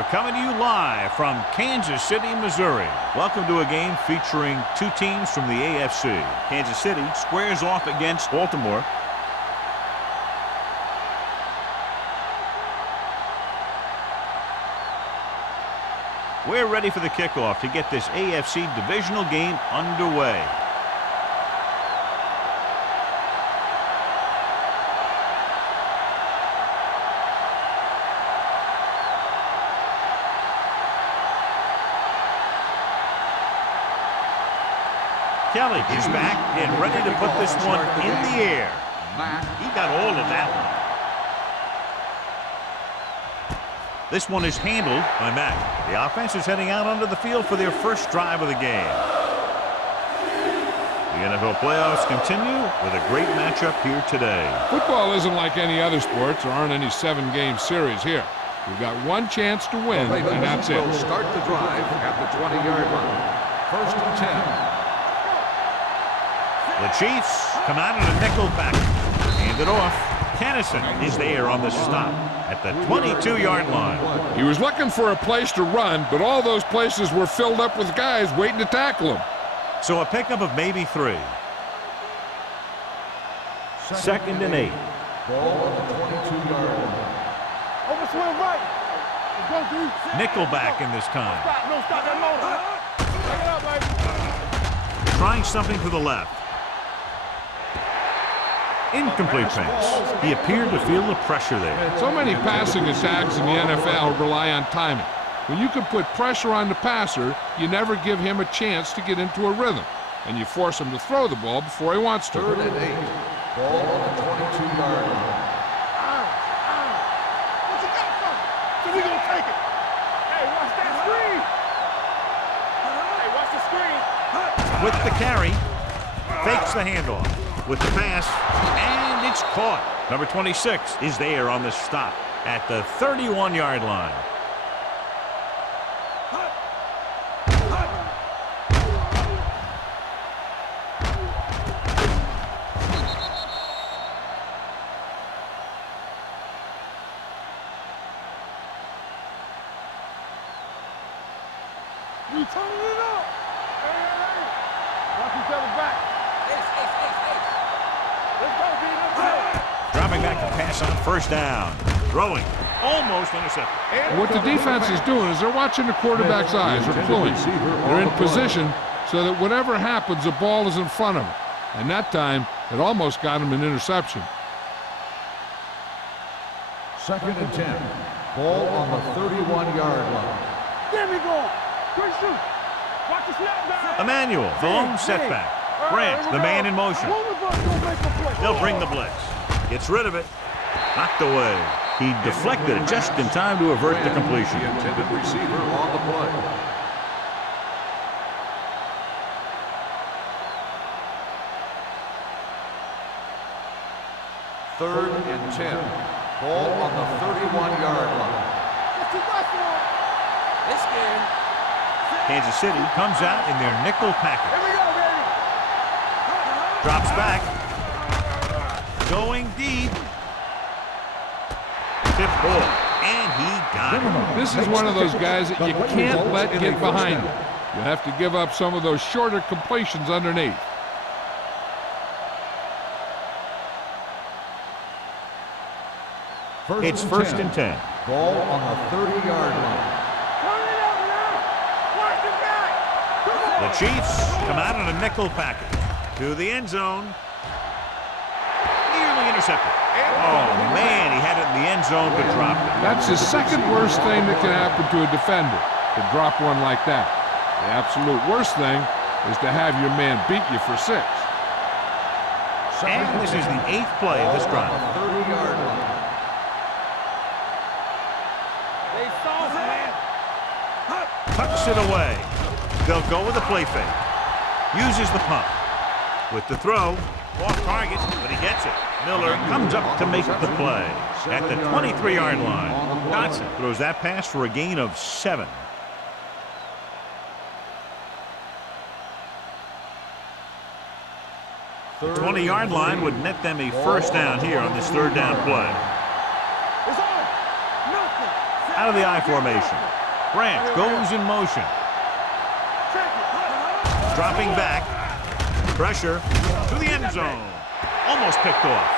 We're coming to you live from Kansas City, Missouri. Welcome to a game featuring two teams from the AFC. Kansas City squares off against Baltimore. We're ready for the kickoff to get this AFC Divisional game underway. Kelly is back and ready to put this one in the air. He got all of that one. This one is handled by Mack. The offense is heading out onto the field for their first drive of the game. The NFL playoffs continue with a great matchup here today. Football isn't like any other sports. There aren't any 7-game series here. You've got one chance to win, and that's it. Start the drive at the 20-yard line. 1st and 10. The Chiefs come out in a nickel back. Hand it off. Kennison is there on the stop at the 22-yard line. He was looking for a place to run, but all those places were filled up with guys waiting to tackle him. So a pickup of maybe 3. 2nd and 8. Ball on the 22-yard line. Overswing right. Let's go, dude. Nickel back in this time. No, stop that motor. Take it up, baby. Trying something to the left. Incomplete pass. He appeared to feel the pressure there. So many passing attacks in the NFL rely on timing. When you can put pressure on the passer, you never give him a chance to get into a rhythm, and you force him to throw the ball before he wants to. 3rd and 8. Ball on the 22-yard line. What you got for? So we gonna take it. Hey, watch that screen. Hey, watch the screen. With the carry, fakes the handoff. With the pass, and it's caught. Number 26 is there on the stop at the 31-yard line. We turning it up. Hey. Watch each other back. Dropping back to pass on 1st down. Throwing. Almost intercepted. What the defense is doing is they're watching the quarterback's eyes. They're pulling. They're in position so that whatever happens, the ball is in front of them. And that time, it almost got him an interception. 2nd and 10. Ball on the 31-yard line. There we go. Good shoot. Watch the snap back. Emmanuel, the lone setback. Branch, the man in motion. They'll bring the blitz. Gets rid of it. Knocked away. He deflected it just in time to avert the completion. The intended receiver on the play. Third and 10. Ball on the 31-yard line. This game. Kansas City comes out in their nickel package. Here we go, baby. Drops back. Going deep. Tip ball. And he got it. This is one of those guys that you can't let get behind you. You have to give up some of those shorter completions underneath. It's 1st and 10. Ball on the 30-yard line. Turn it up now. Watch the back. Come on. The Chiefs come out in a nickel package to the end zone. Nearly intercepted. Oh, man, he had it in the end zone but dropped it. That's the second worst thing that can happen to a defender, to drop one like that. The absolute worst thing is to have your man beat you for 6. And this is the 8th play of this drive. 30-yard line. They saw it, man. Tucks it away. They'll go with the play fake. Uses the pump. With the throw, off target, but he gets it. Miller comes up to make the play at the 23-yard line. Dotson throws that pass for a gain of 7. The 20-yard line would net them a 1st down here on this 3rd down play. Out of the I formation. Branch goes in motion. Dropping back. Pressure to the end zone. Almost picked off.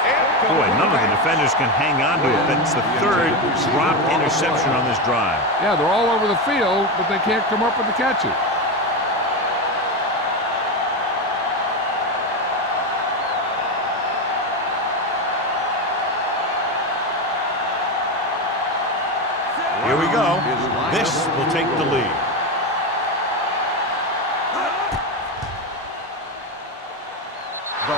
Boy, none of the defenders can hang on to it. That's the third dropped interception on this drive. Yeah, they're all over the field, but they can't come up with the catches. Here we go. This will take the lead.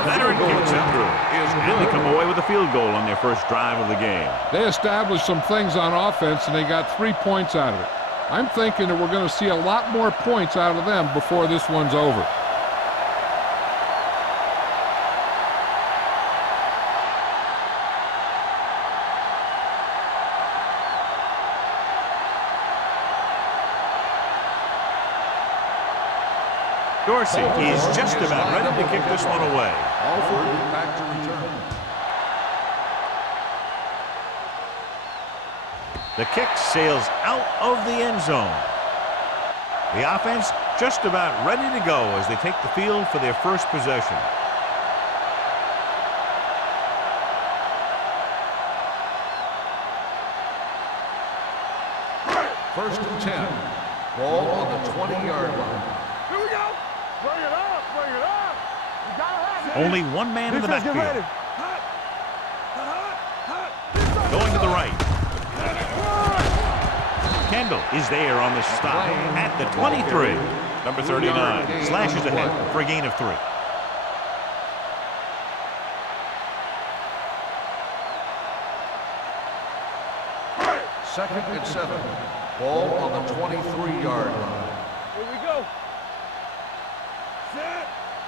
Veteran kicks it through. And they come away with a field goal on their first drive of the game. They established some things on offense, and they got 3 points out of it. I'm thinking that we're going to see a lot more points out of them before this one's over. Dorsey is just about ready to kick this one away. Alford back to return. The kick sails out of the end zone. The offense just about ready to go as they take the field for their first possession. First and 10. Ball on the 20-yard line. Here we go. Bring it up. Bring it up. You gotta have it. Only one man in the Defense, get backfield. ready. Going to the right. Kendall is there on the stop at the 23. Number 39 slashes ahead for a gain of 3. Second and 7. Ball on the 23-yard line. Here we go. Set.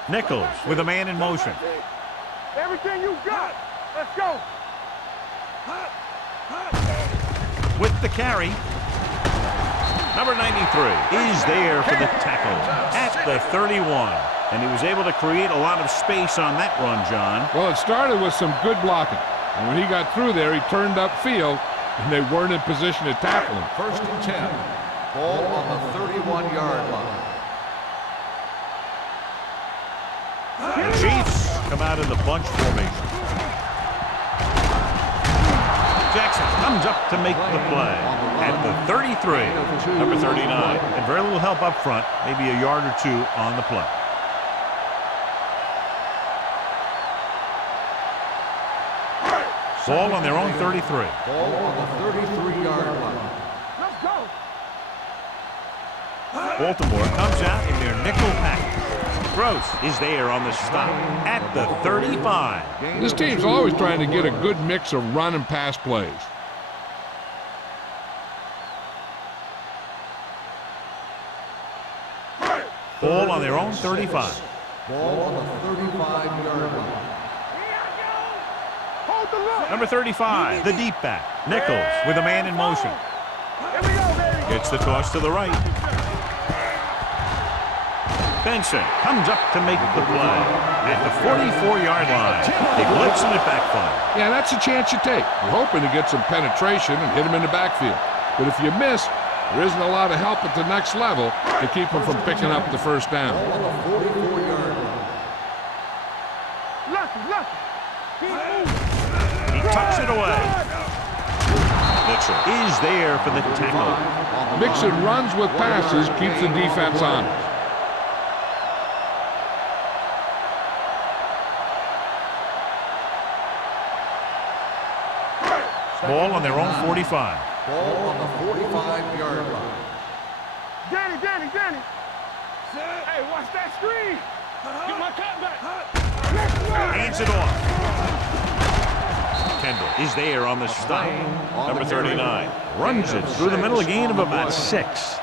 Nichols with a man in motion. Everything you got. Let's go. With the carry. Number 93 is there for the tackle at the 31. And he was able to create a lot of space on that run, John. Well, it started with some good blocking. And when he got through there, he turned upfield, and they weren't in position to tackle him. First and 10. Ball on the 31-yard line. The Chiefs come out in the bunch formation. Jackson comes up to make the play at the 33. Number 39. And very little help up front, maybe a yard or 2 on the play. Ball on their own 33. Ball on the 33-yard line. Let's go. Baltimore comes out in their nickel package. Gross is there on the stop at the 35. This team's always trying to get a good mix of run and pass plays. Ball on their own 35. Ball on the 35-yard line. Hold the look. Number 35, the deep back. Nichols with a man in motion. Here we go, baby. Gets the toss to the right. Benson comes up to make the play at the 44-yard line. They blitz and it backfires. Yeah, that's a chance you take. You're hoping to get some penetration and hit him in the backfield. But if you miss, there isn't a lot of help at the next level to keep them from picking up the first down. Ball on the 44-yard line. Lucky, lucky. He tucks it away. Mitchell is there for the tackle. Mixing runs with passes keeps the defense honest. Ball on their own 45. Ball on the 45-yard line. Danny. Hey, watch that screen. Get my cut back. Let's go. Hands it off. Kendall is there on the stop. Number 39 runs it through the middle, a gain of about 6.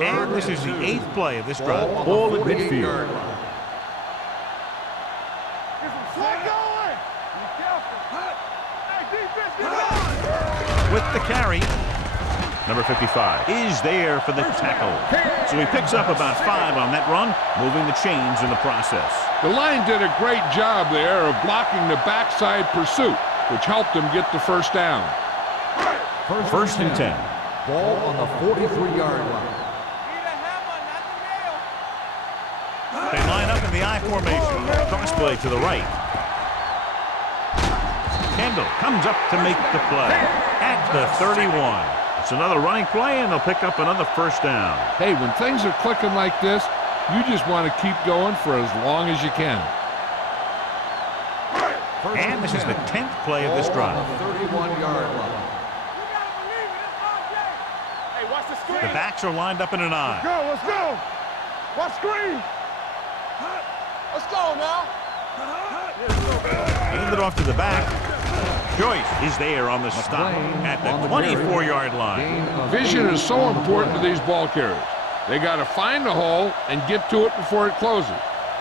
And this is the 8th play of this drive. Ball at midfield. Get going. Be careful. Hey, defense, get going. With the carry. Number 55 is there for the tackle. So he picks up about 5 on that run, moving the chains in the process. The line did a great job there of blocking the backside pursuit, which helped them get the first down. First and 10. Ball on the 43-yard line. They line up in the I formation. Crossplay to the right. Kendall comes up to make the play at the 31. It's another running play, and they'll pick up another first down. Hey, when things are clicking like this, you just want to keep going for as long as you can. And this is the 10th play of this drive. 31-yard line. Hey, watch the screen. The backs are lined up in an I. Let's go. Watch screen. Let's go now. Hand it off to the back. Joyce is there on the stop at the 24-yard line. Vision is so important to these ball carriers. They got to find the hole and get to it before it closes.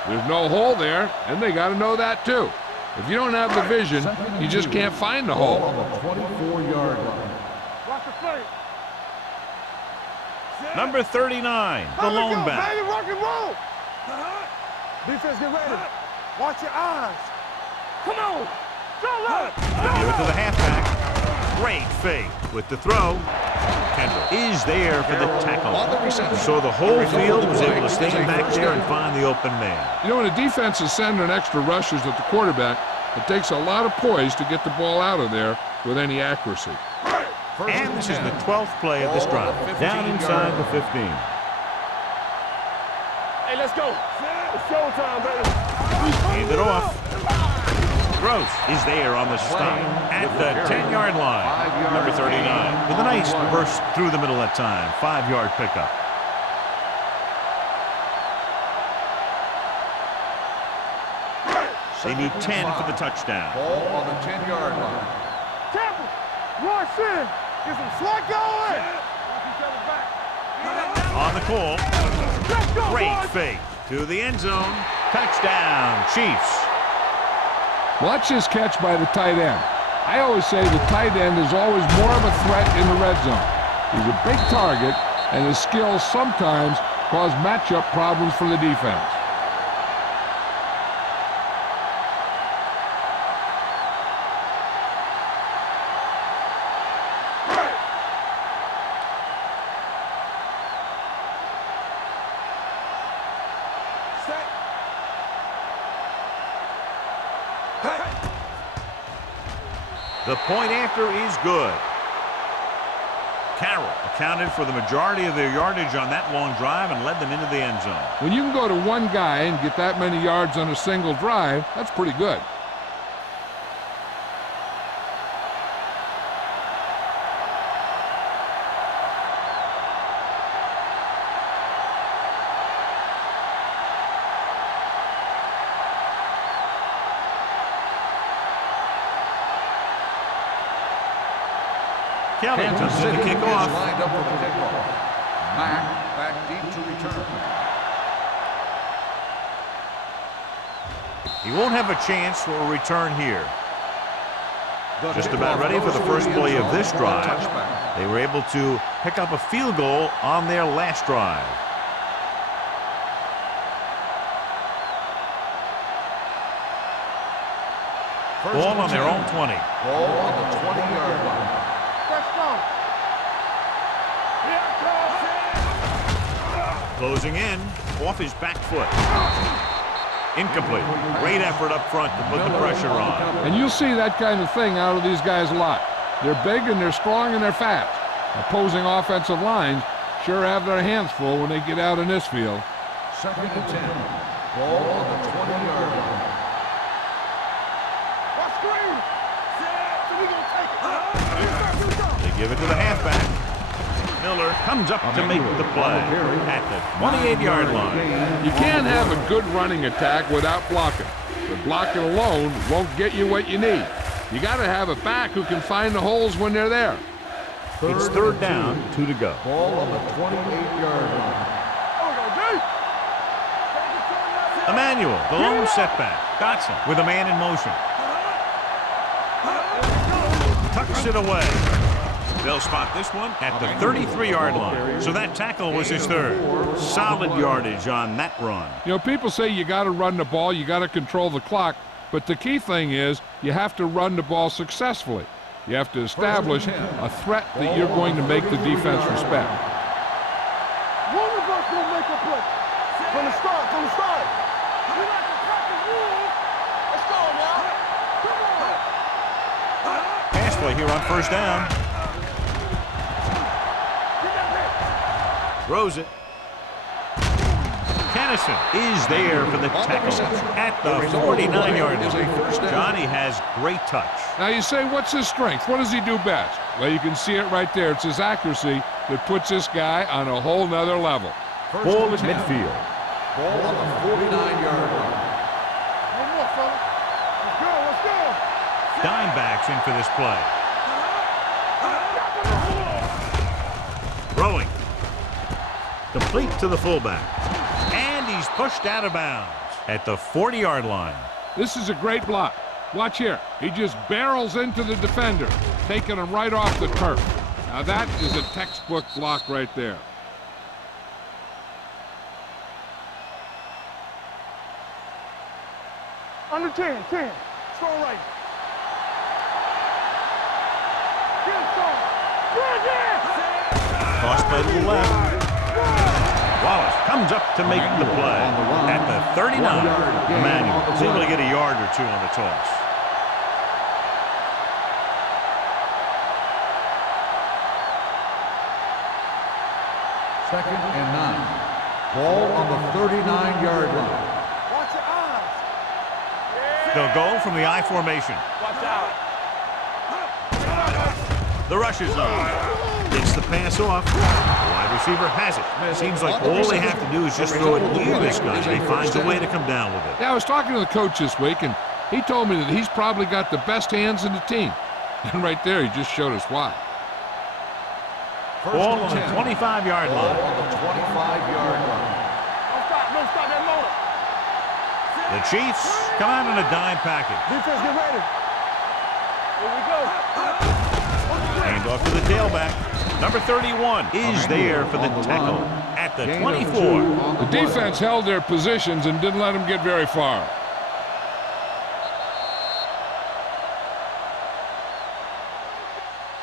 There's no hole there, and they got to know that too. If you don't have the vision, you just can't find the hole. On the 24-yard line. Watch the play. Number 39, the lone back. Baby, rock and roll. Defense, get ready. Watch your eyes. Come on. Go up. Give it to the halfback. Great fake with the throw. Kendall is there for the tackle. So the whole field was able to stand back there and find the open man. You know, when a defense is sending extra rushers at the quarterback, it takes a lot of poise to get the ball out of there with any accuracy. And this is the 12th play of this drive. Down inside the 15. Hey, let's go. It's showtime, baby. Hand it off. Gross is there on the stop at the 10-yard line. Number 39 with a nice burst through the middle that time. 5-yard pickup. They need 10 for the touchdown. Ball on the 10-yard line. Temple, rush in. Get some slack going. Watch each other back. On the call. Let's go, Great boys. fake to the end zone. Touchdown, Chiefs. Watch this catch by the tight end. I always say the tight end is always more of a threat in the red zone. He's a big target, and his skills sometimes cause matchup problems for the defense. The point after is good. Carroll accounted for the majority of their yardage on that long drive and led them into the end zone. When you can go to one guy and get that many yards on a single drive, that's pretty good. Kelly Kansas comes in City to kick is off. lined up for the kickoff. Mack back deep to return. He won't have a chance for a return here. Just about ready for the first play of this drive. They were able to pick up a field goal on their last drive. Ball on their own 20. Ball on the 20-yard line. Let's go. Here it comes. Closing in off his back foot. Incomplete. Great effort up front to put the pressure on. And you'll see that kind of thing out of these guys a lot. They're big and they're strong and they're fast. Opposing offensive lines sure have their hands full when they get out in this field. 2nd and 10. Ball on the 20-yard line. Watch screen. So we gonna take it. They give it to the halfback. Miller comes up to make the play at the 28-yard line. You can't have a good running attack without blocking. But blocking alone won't get you what you need. You got to have a back who can find the holes when they're there. It's third down, 2 to go. Ball on the 28-yard line. Oh, we gonna do. Emmanuel, the lone setback. Dotson with a man in motion. Tucks it away. They'll spot this one at the 33-yard line. So that tackle was his third. Solid yardage on that run. You know, people say you got to run the ball, you got to control the clock, but the key thing is you have to run the ball successfully. You have to establish a threat that you're going to make the defense respect. One of us will make a play. From the start, from the start. We like to cut the rules. Let's go now. Come on. Pass play here on first down. Throws it. Kennison is there for the tackle at the 49-yard line. Johnny has great touch. Now you say, what's his strength? What does he do best? Well, you can see it right there. It's his accuracy that puts this guy on a whole nother level. Ball at midfield. Ball on the 49-yard line. One more, fella. Let's go, let's go. Dime backs in for this play. Throwing. Complete to the fullback. And he's pushed out of bounds at the 40-yard line. This is a great block. Watch here. He just barrels into the defender, taking him right off the turf. Now that is a textbook block right there. Under 10, 10. Strong right. Get strong. Toss play to the left. Wallace comes up to make the play at the 39. Emmanuel is able to get a yard or two on the toss. Second and 9. Ball on the 39-yard line. Watch your eyes. They'll go from the I formation. Watch out. The rush is on. Gets the pass off. The wide receiver has it. Seems like all they have to do is just throw it near this guy, and he finds a way to come down with it. Yeah, I was talking to the coach this week, and he told me that he's probably got the best hands in the team. And right there, he just showed us why. Ball on the 25-yard Ball line. on the 25-yard line. Don't stop that motor. The Chiefs come out in a dime package. Defense, get ready. Here we go. Hand off to the tailback. Number 31 is there for the tackle at the 24. The defense held their positions and didn't let them get very far.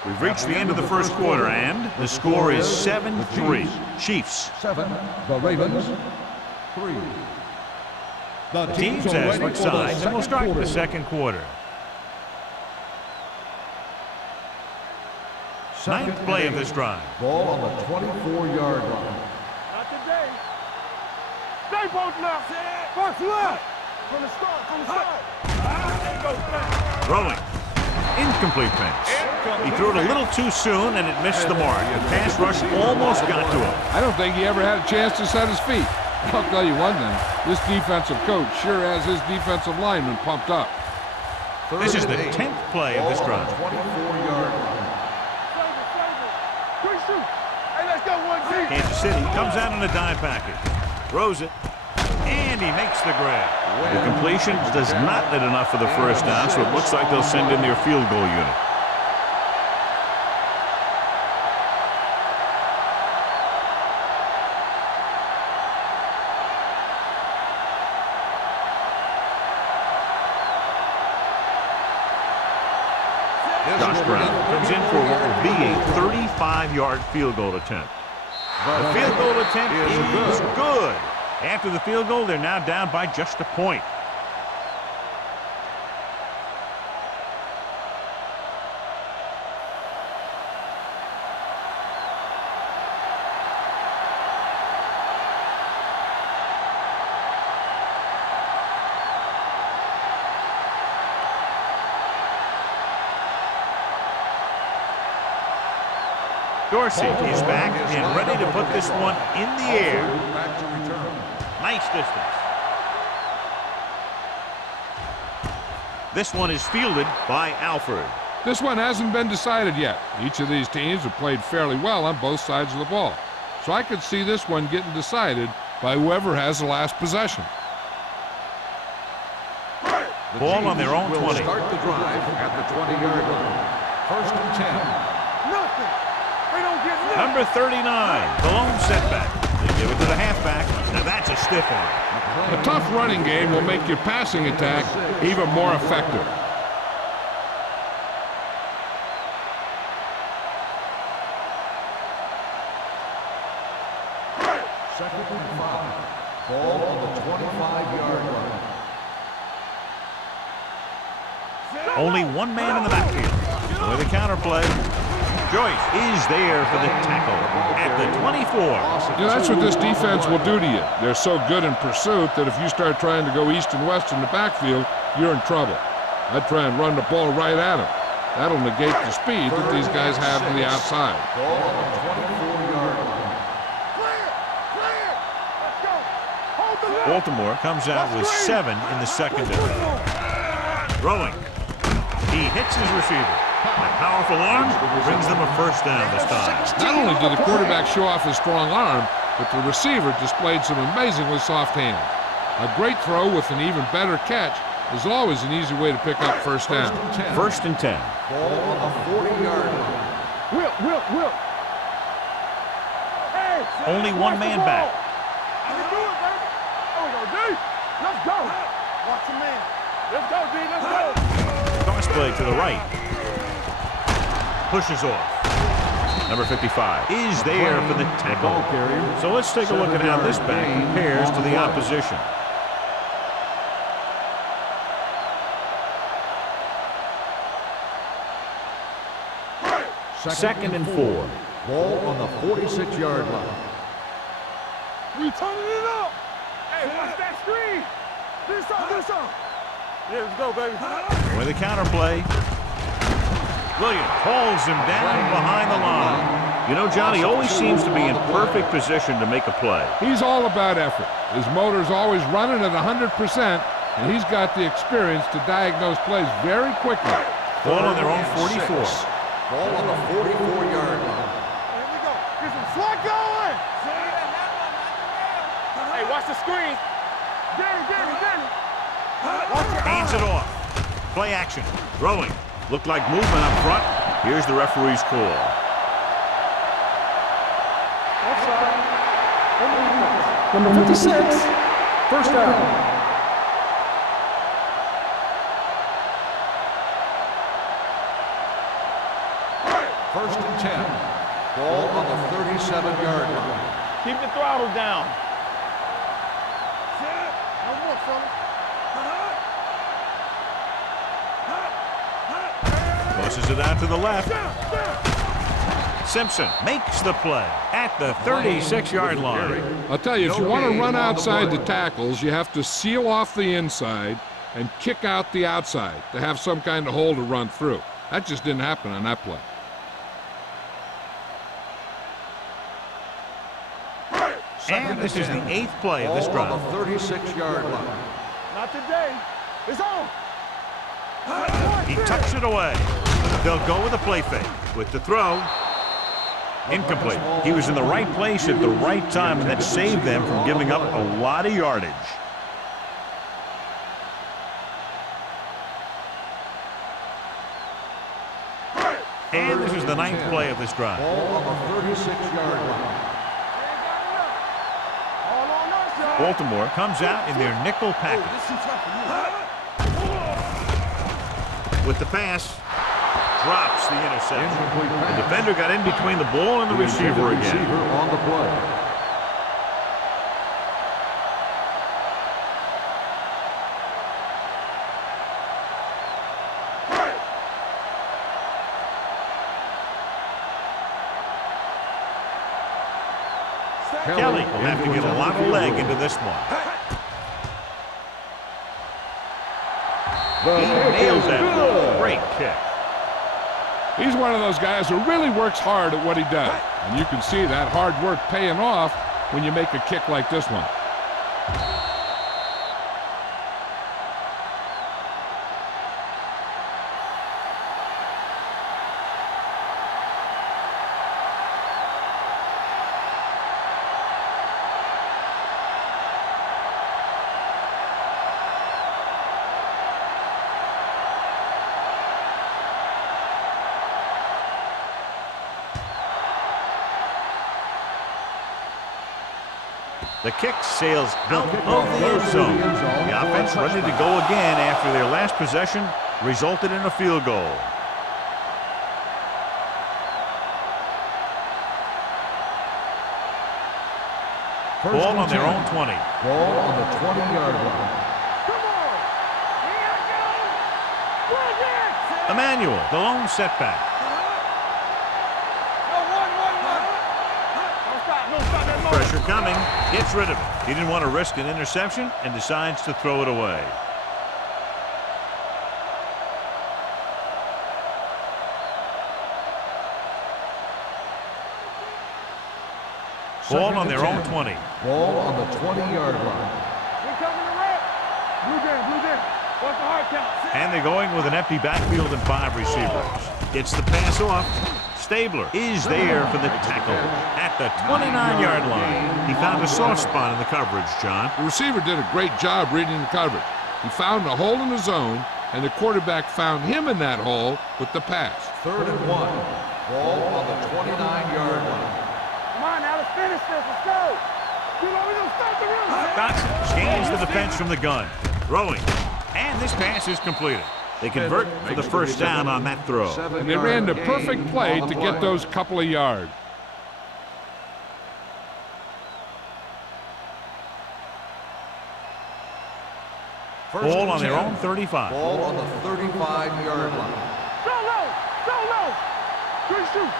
We've reached the end of the first quarter, and the score is 7-3. Chiefs. 7. The Ravens. 3. The Teams as switch sides, and we'll start the second quarter. Ninth play of this drive. Ball on the 24-yard line. Not today. Stay both left. Box left. From the start, from the start. There goes back. Throwing. Incomplete pass. He threw it a little too soon, and it missed the mark. The pass rush almost got to him. I don't think he ever had a chance to set his feet. I'll tell you one thing, this defensive coach sure has his defensive lineman pumped up. This is the 10th play of this drive. 24-yard line. Quick shoot. Hey, let's go one deep. Kansas City comes out in a dime package. Throws it. And he makes the grab. The completion does not net enough for the first down, so it looks like they'll send in their field goal unit. Josh Brown comes in for what will be a 35-yard field goal attempt. The field goal attempt is good. After the field goal, they're now down by just a point. Dorsey is back and ready to put this one in the air. Back to return. Nice distance. This one is fielded by Alford. This one hasn't been decided yet. Each of these teams have played fairly well on both sides of the ball. So I could see this one getting decided by whoever has the last possession. Ball on their own 20. Start the drive at the 20-yard line. First and 10. Nothing. Number 39, the lone setback. They give it to the halfback. Now that's a stiff one. A tough running game will make your passing attack even more effective. Second and 5. Ball on the 25-yard line. Only one man in the backfield. With a counterplay. Joyce is there for the tackle at the 24. Yeah, that's what this defense will do to you. They're so good in pursuit that if you start trying to go east and west in the backfield, you're in trouble. I'd try and run the ball right at them. That'll negate the speed that these guys have to the outside. Ball on the 24-yard line. Baltimore comes out with 7 in the secondary. Throwing. He hits his receiver. A powerful arm brings them a first down this time. Not only did the quarterback show off his strong arm, but the receiver displayed some amazingly soft hands. A great throw with an even better catch is always an easy way to pick up first down. First and 10. Ball on the 40-yard line. Will. Hey, Only one man back. You can do it, baby. There we go, D. Let's go. Watch your man. Let's go, D. Let's go. Cross play to the right. Pushes off. Number 55 is there for the tackle. So let's take a look at how this back compares to the opposition. Second and 4. Ball on the 46-yard line. We turning it up. Hey, watch that screen. This up. Yeah, let's go, baby. With a counterplay. Williams hauls him down behind the line. You know, Johnny always seems to be in perfect position to make a play. He's all about effort. His motor's always running at 100%, and he's got the experience to diagnose plays very quickly. Ball on their own 44. Ball on the 44-yard line. Here we go. Get some slack going. Hey, watch the screen. Get it. Hands it off. Play action. Throwing. Looked like movement up front. Here's the referee's call. Number 56, first down. First and 10. Ball on the 37-yard line. Keep the throttle down. No more, fella. Tosses it out to the left. Simpson makes the play at the 36-yard line. I'll tell you, if you want to run outside the tackles, you have to seal off the inside and kick out the outside to have some kind of hole to run through. That just didn't happen on that play. And this is the 8th play of this drive. Ball on the 36-yard line. Not today. It's on. He tucks it away. They'll go with a play fake. With the throw, incomplete. He was in the right place at the right time, and that saved them from giving up a lot of yardage. And this is the 9th play of this drive. Ball on the 36-yard line. Baltimore comes out in their nickel package. With the pass, drops the interception. The defender got in between the ball and the receiver again. On the play. Kelly will have to get a lot of leg into this one. He nails that one. Great kick. He's one of those guys who really works hard at what he does. And you can see that hard work paying off when you make a kick like this one. The kick sails out of the end zone. The offense ready to go again after their last possession resulted in a field goal. Ball on their own 20. Ball on the 20-yard line. Emmanuel, the lone setback. Pressure coming. Gets rid of it. He didn't want to risk an interception and decides to throw it away. Ball on their own 20. Ball on the 20-yard line. And they're going with an empty backfield and 5 receivers. Gets the pass off. Stabler is there for the tackle at the 29-yard line. He found a soft spot in the coverage, John. The receiver did a great job reading the coverage. He found a hole in the zone, and the quarterback found him in that hole with the pass. 3rd and 1. Ball on the 29-yard line. Come on, now let's finish this. Let's go. We're going to start the run. Dotson gains the defense from the gun. Throwing. And this pass is completed. They convert for the first down on that throw. And they ran the perfect play to get those couple of yards. Ball on their own 35. Ball on the 35-yard line. Solo. Good shoot.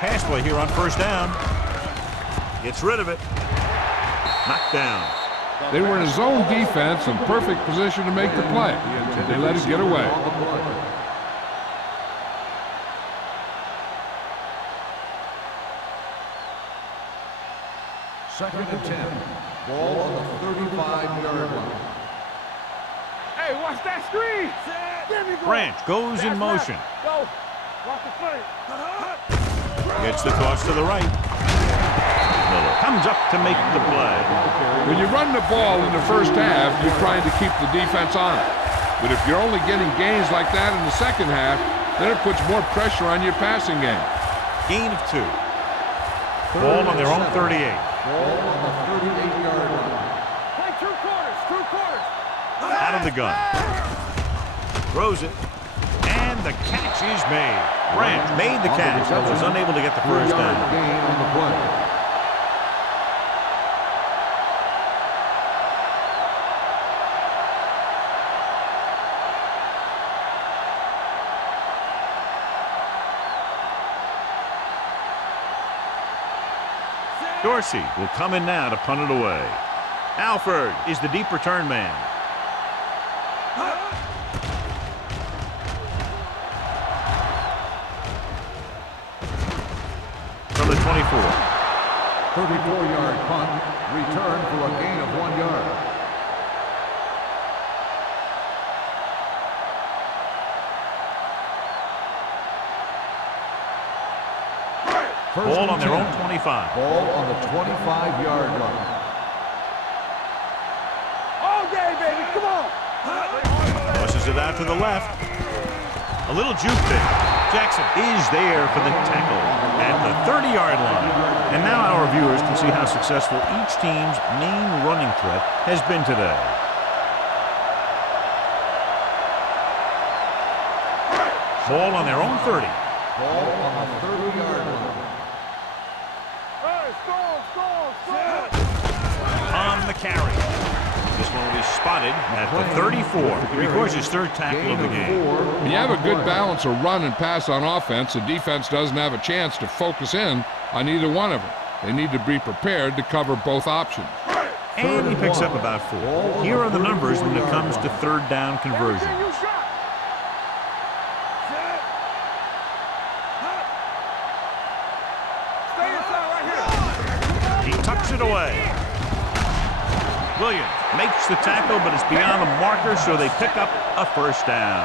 Pass play here on first down. Gets rid of it. Knocked down. They were in a zone defense in perfect position to make the play. They let it get away. Second and 10. Ball on the 35-yard line. Hey, watch that screen. Branch goes in motion. Go. Watch the play. Gets the toss to the right. Miller comes up to make the play. When you run the ball in the first half, you're trying to keep the defense on it. But if you're only getting gains like that in the second half, then it puts more pressure on your passing game. Gain of 2. Ball on their own 38. Ball on the 38-yard line. Play 2 quarters. Out of the gun. Throws it. And the catch is made. Branch made the catch, but was unable to get the first down. Gain on the play. Dorsey will come in now to punt it away. Alford is the deep return man. From the 24. 34-yard punt. Return for a gain of 1 yard. Ball on their own 25. Ball on the 25-yard line. All day, baby. Come on. Tosses it out to the left. A little juke there. Jackson is there for the tackle at the 30-yard line. And now our viewers can see how successful each team's main running threat has been today. Ball on their own 30. Ball on the 30-yard line. On the carry. This one will be spotted at the 34. He records his 3rd tackle of the game. When you have a good balance of run and pass on offense, the defense doesn't have a chance to focus in on either one of them. They need to be prepared to cover both options. And he picks up about 4. Here are the numbers when it comes to 3rd down conversion. He tucks it away. Williams makes the tackle, but it's beyond the marker, so they pick up a first down.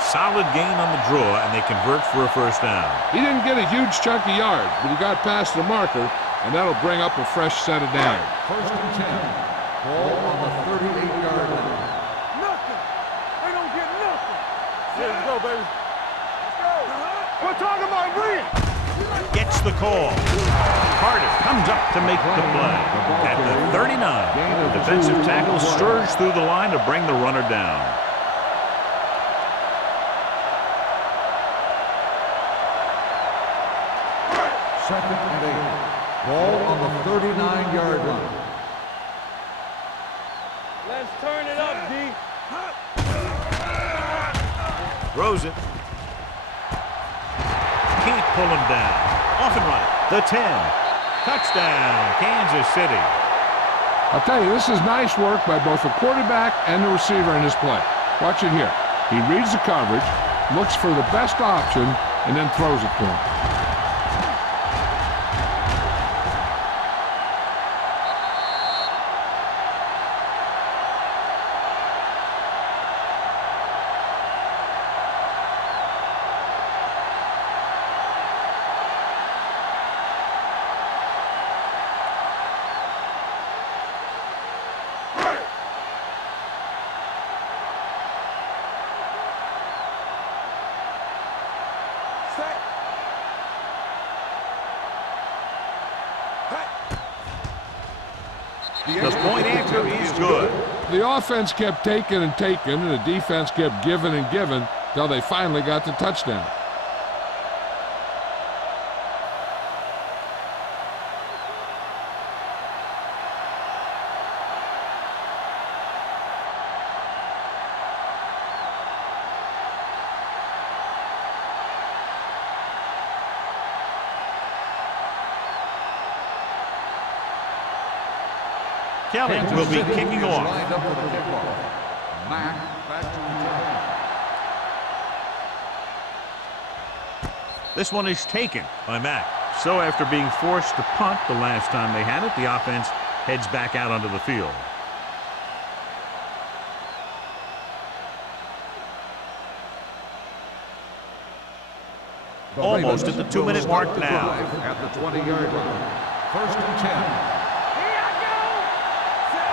Solid gain on the draw, and they convert for a first down. He didn't get a huge chunk of yards, but he got past the marker, and that'll bring up a fresh set of downs. First and 10. Ball on the 38-yard line. Nothing. They don't get nothing. Let's go, baby. Let's go. We're talking about Green. Gets the call. Carter comes up to make the play. At the 39, the defensive tackle surged through the line to bring the runner down. Second and 8. Ball on the 39-yard line. Let's turn it up, D. Throws it. Can't pull him down. Off and running. The 10. Touchdown, Kansas City. I'll tell you, this is nice work by both the quarterback and the receiver in this play. Watch it here. He reads the coverage, looks for the best option, and then throws it to him. The point after is good. The offense kept taking and taking, and the defense kept giving and giving till they finally got the touchdown. Kelly will be kicking off. Lined up for the kickoff. Mack back to return. This one is taken by Mack. So after being forced to punt the last time they had it, the offense heads back out onto the field. Almost at the 2-minute mark now. At the 20-yard line. First and 10.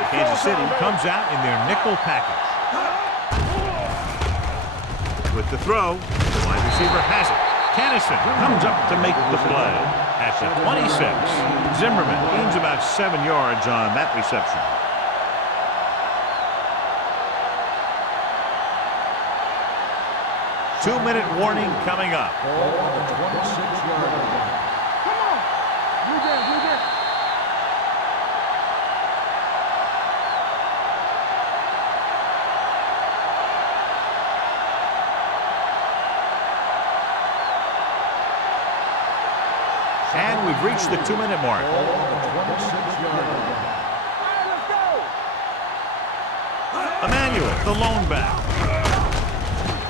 Kansas City comes out in their nickel package. With the throw, the wide receiver has it. Kennison comes up to make the play. At the 26, Zimmerman gains about 7 yards on that reception. Two-minute warning coming up. Ball on the 26-yard line. Come on. Blue game, blue game. And we've reached the 2-minute mark. Ball on the 26-yard line. All right, let's go. Emmanuel, the lone back.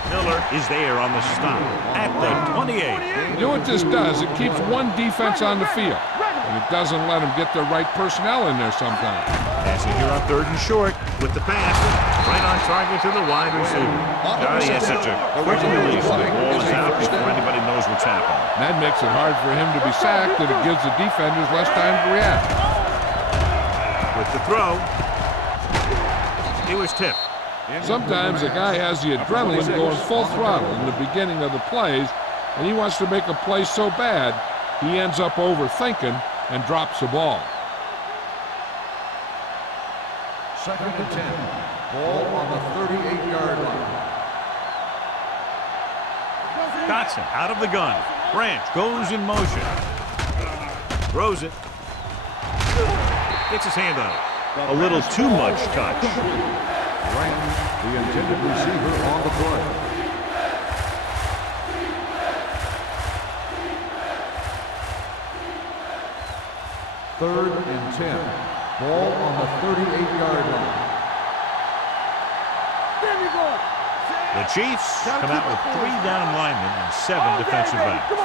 Miller is there on the stop at the 28. You know what this does? It keeps one defense on the field, and it doesn't let them get the right personnel in there sometimes. Passing here on 3rd and short with the pass. Right on target to the wide receiver. He has such a quick release. The ball is out before anybody knows what's happening. That makes it hard for him to be sacked, and it gives the defenders less time to react. With the throw, it was tipped. Sometimes a guy has the adrenaline going full throttle in the beginning of the plays, and he wants to make a play so bad, he ends up overthinking and drops the ball. Second and 10. Ball on the 38-yard line. Dotson out of the gun. Branch goes in motion. Throws it. Gets his hand on it. A little too much touch. Branch, the intended receiver on the play. Third and 10. Ball on the 38-yard line. There we go. The Chiefs come out with 3 down linemen and 7 defensive backs. Come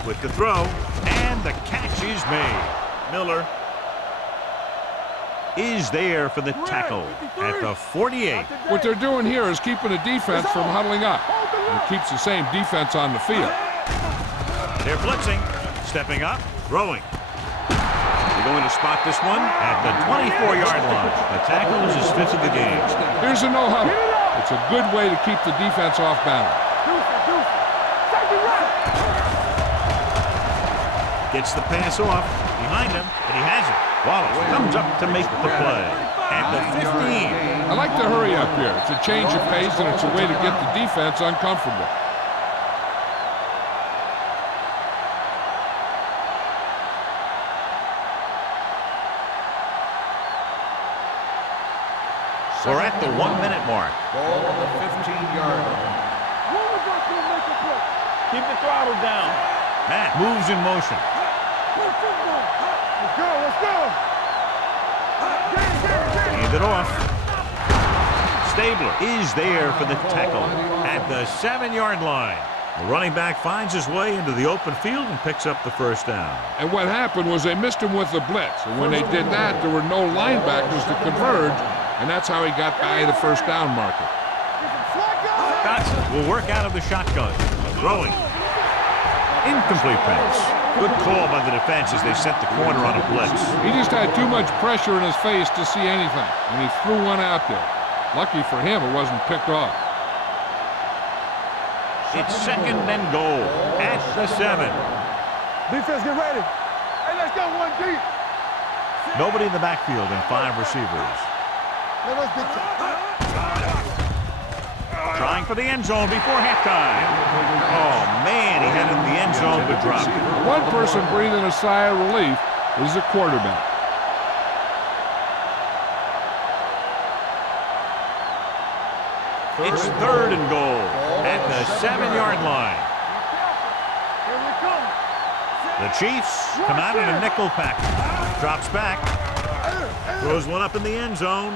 on. With the throw, and the catch is made. Miller is there for the tackle at the 48. What they're doing here is keeping the defense from huddling up, and it keeps the same defense on the field. They're blitzing, stepping up, throwing. They're going to spot this one at the 24-yard line. The tackle is his 5th of the game. Here's a no-huddle. It's a good way to keep the defense off balance. Gets the pass off. Behind him, and he has it. Wallace comes up to make the play. At the 15. I like to hurry up here. It's a change of pace, and it's a way to get the defense uncomfortable. We're at the 1-minute mark. Ball on the 15-yard line. One of us will make a play. Keep the throttle down. Matt moves in motion. Let's go, let's go. Hand it off. Stabler is there for the tackle at the 7-yard line. The running back finds his way into the open field and picks up the first down. And what happened was they missed him with the blitz. And when they did that, there were no linebackers to converge, and that's how he got by the first down marker. Dotson will work out of the shotgun. Throwing. Incomplete pass. Good call by the defense as they set the corner on a blitz. He just had too much pressure in his face to see anything, and he threw one out there. Lucky for him, it wasn't picked off. It's 2nd and goal at the 7. Defense, get ready. Hey, let's go one deep. Nobody in the backfield and 5 receivers. Now let's get Trying for the end zone before halftime. Oh, man, he had it in the end zone but dropped it. One person breathing a sigh of relief is the quarterback. It's 3rd and goal at the 7-yard line. Here we come. The Chiefs come out in a nickel package. Drops back. Throws one up in the end zone.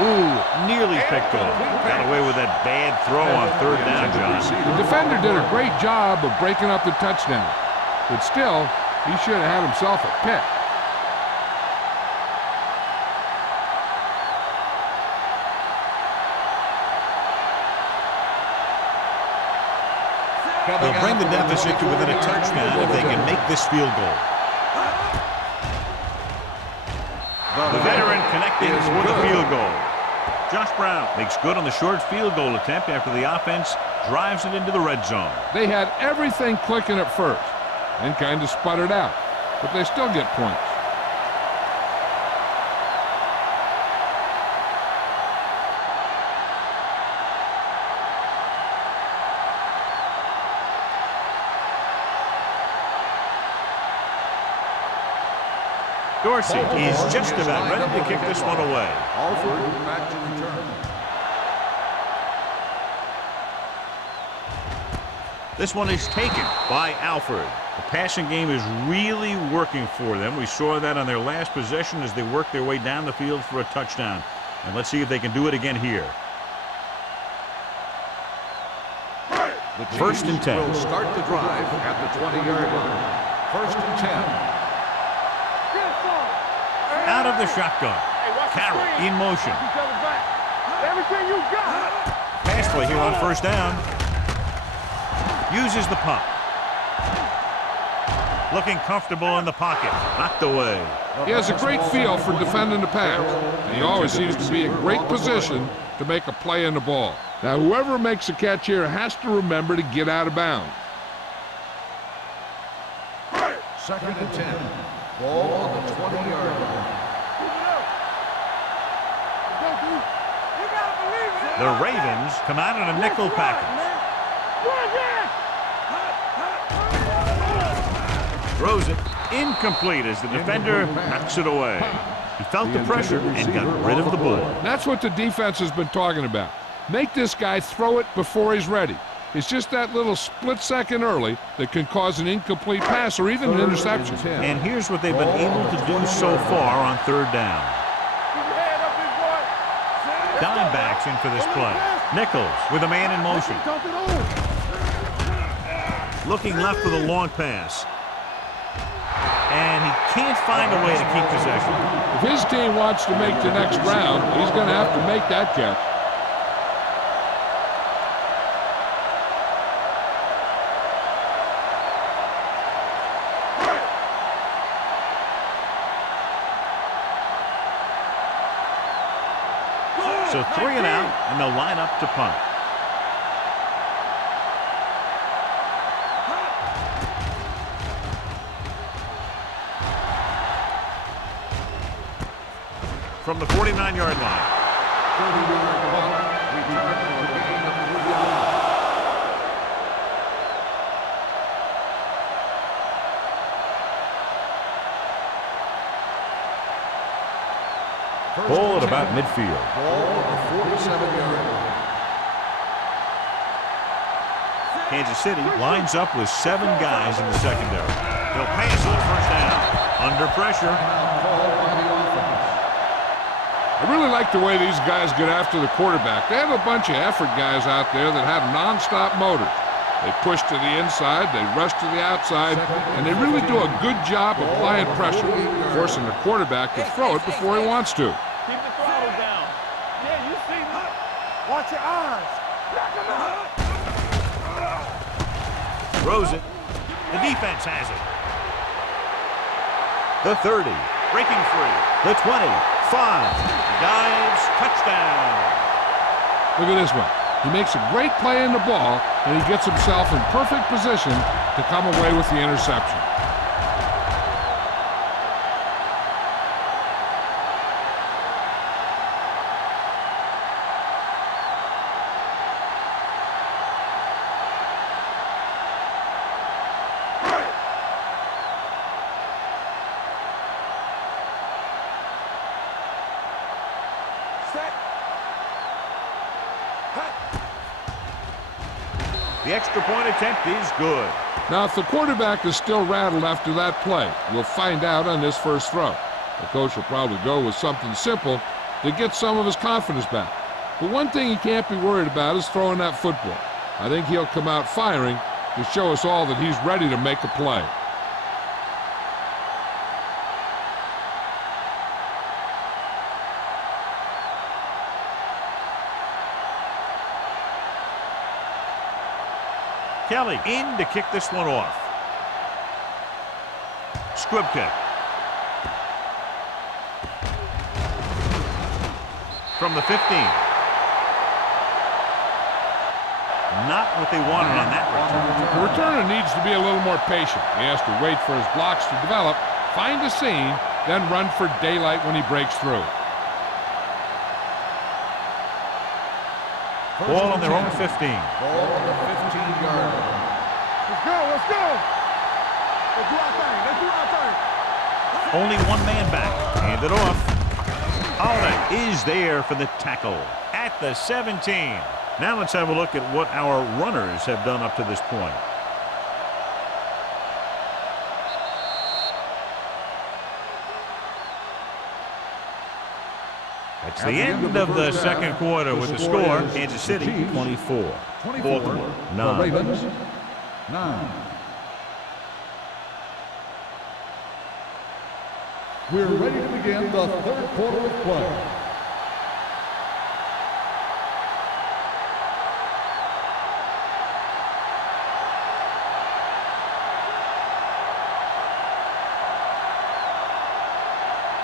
Ooh, nearly picked off. Got away with that bad throw on 3rd down, John. The defender did a great job of breaking up the touchdown, but still, he should have had himself a pick. They'll bring the deficit to within a touchdown if they can make this field goal. The veteran connecting with a field goal. Josh Brown makes good on the short field goal attempt after the offense drives it into the red zone. They had everything clicking at first and kind of sputtered out, but they still get points. Dorsey is just about ready to kick this one away. Alford back to return. This one is taken by Alford. The passing game is really working for them. We saw that on their last possession as they worked their way down the field for a touchdown. And let's see if they can do it again here. The 1st and 10. Will start the drive at the 20-yard line. 1st and 10. Out of the shotgun. Carroll in motion. Everything you got. Pass play here on 1st down. Uses the pump. Looking comfortable in the pocket. Knocked away. He has a great feel for defending the pass, and he always seems to be in great position to make a play in the ball. Now, whoever makes a catch here has to remember to get out of bounds. 2nd and 10. Ball on the 20-yard line. The Ravens come out in a nickel package. Throws it incomplete as the defender knocks it away. He felt the pressure and got rid of the ball. That's what the defense has been talking about. Make this guy throw it before he's ready. It's just that little split second early that can cause an incomplete pass or even an interception. And here's what they've been able to do so far on 3rd down. Dime backs in for this play. Nichols with a man in motion. Looking left for the long pass. And he can't find a way to keep possession. If his team wants to make the next round, he's going to have to make that catch. So 3 and out, and they'll line up to punt. from the 49-yard line. 30-yard punt, return for a gain of 3 yards. Ball at about midfield. Ball on the 47-yard line. Kansas City lines up with 7 guys in the secondary. They'll pass on first down. Under pressure. Called by the offense. I really like the way these guys get after the quarterback. They have a bunch of effort guys out there that have nonstop motors. They push to the inside, they rush to the outside, and they really do a good job applying pressure, forcing the quarterback to throw it before he wants to. Keep the throttle down. Yeah, you see me. Watch your eyes. Knock him out. Throws it. The defense has it. The 30. Breaking free. The 20. 5. Dives. Touchdown. Look at this one. He makes a great play in the ball, and he gets himself in perfect position to come away with the interception. The extra point attempt is good. Now, if the quarterback is still rattled after that play, we'll find out on this first throw. The coach will probably go with something simple to get some of his confidence back. But one thing he can't be worried about is throwing that football. I think he'll come out firing to show us all that he's ready to make a play. Kelly in to kick this one off. Scrub kick. From the 15. Not what they wanted on that return. The returner needs to be a little more patient. He has to wait for his blocks to develop, find a seam, then run for daylight when he breaks through. Ball on their own 15. Ball on the 15-yard line. Let's go, let's go. Let's do our thing, let's do our thing. Only one man back. Hand it off. Holiday is there for the tackle at the 17. Now let's have a look at what our runners have done up to this point. It's the end of the second quarter with the score. Kansas City 24. Baltimore 9. Ravens 9. We're ready to begin the third quarter of play.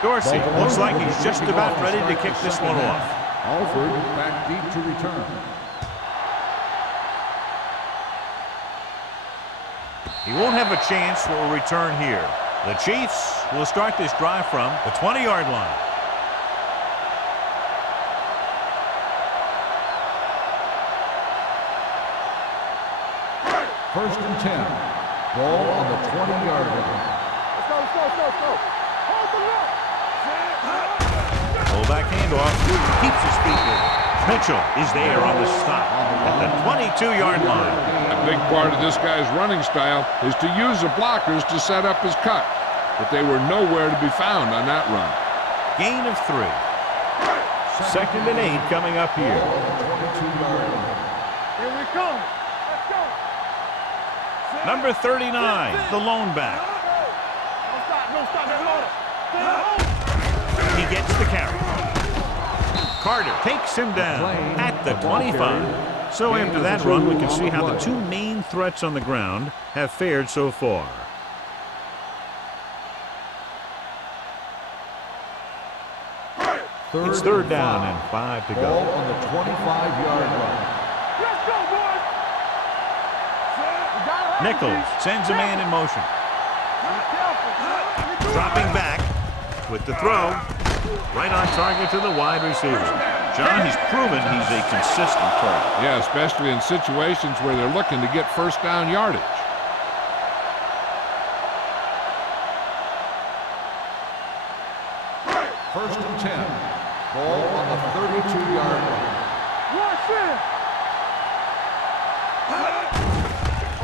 Dorsey looks like he's just about ready to kick this one off. Alford back deep to return. He won't have a chance for a return here. The Chiefs will start this drive from the 20-yard line. First and 10. Ball on the 20-yard line. Let's go, let's go, let's go, let's go. Hold the look. Fullback handoff. Keeps his feet moving. Mitchell is there on the stop at the 22-yard line. A big part of this guy's running style is to use the blockers to set up his cut, but they were nowhere to be found on that run. Gain of 3. Second and 8 coming up here. Ball on the 22-yard line. Here we come. Let's go. Number 39, the lone back. Don't stop, don't stop, that's order. He gets the carry. Carter takes him down at the 25. So after that run, we can see how the two main threats on the ground have fared so far. It's third down and 5 to Ball go. on the 25-yard line. Let's go, boys. Nichols sends a man in motion. Dropping back with the throw. Right on target to the wide receiver. John, he's proven he's a consistent target. Yeah, especially in situations where they're looking to get first down yardage. First and 10. Ball on the 32-yard line. Watch it.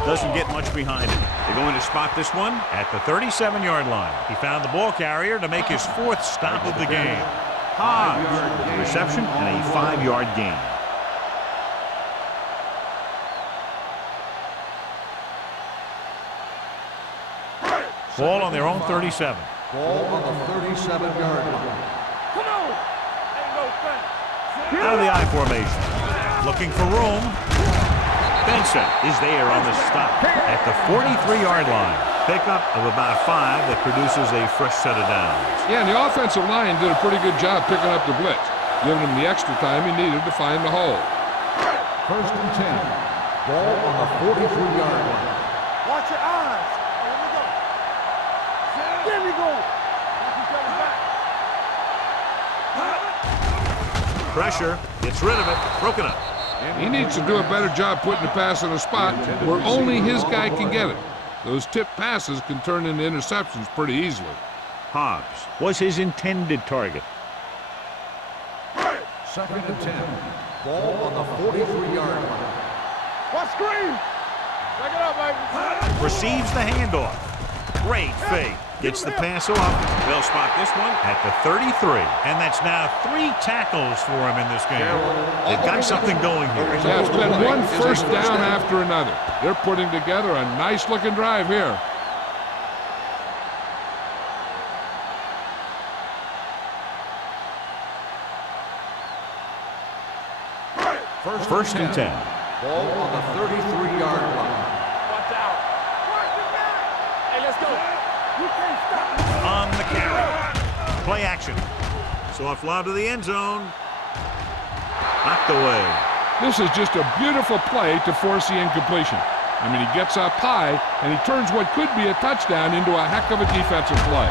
Doesn't get much behind him. They're going to spot this one at the 37-yard line. He found the ball carrier to make his 4th stop of the game. Hobbs with the reception and a 5-yard gain. Ball on their own 37. Ball on the 37-yard line. Come on. Ain't no thing. Out of the I formation. Looking for room. Benson is there on the stop at the 43-yard line. Pickup of about 5 that produces a fresh set of downs. Yeah, and the offensive line did a pretty good job picking up the blitz, giving him the extra time he needed to find the hole. First and 10. Ball on the 43-yard line. Watch your eyes. Here we go. There we go. Watch each other back. Pressure, gets rid of it, broken up. He needs to do a better job putting the pass in a spot where only his guy can get it. Those tip passes can turn into interceptions pretty easily. Hobbs was his intended target. Second and 10. Ball on the 43-yard line. Watch screen. Check it out, baby. Receives the handoff. Great fake. Gets the pass off. They'll spot this one at the 33. And that's now 3 tackles for him in this game. They've got something going here. Yeah, it's been one first down after another. They're putting together a nice-looking drive here. First and 10. Ball on the 33-yard line. Watch out. Hey, let's go. You can't stop me. On the carry. Play action. Soft lob to the end zone. Knocked away. This is just a beautiful play to force the incompletion. I mean, he gets up high, and he turns what could be a touchdown into a heck of a defensive play.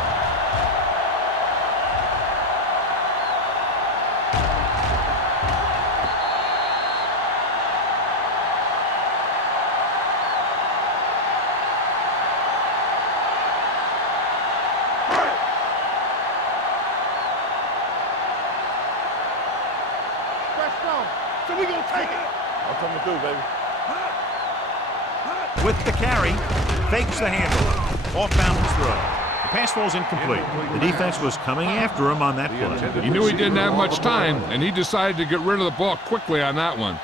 So we gonna take it. I'm coming through, baby. With the carry, fakes the handoff. Off balance throw. The pass falls incomplete. The defense was coming after him on that play. He knew he didn't have much time, and he decided to get rid of the ball quickly on that one.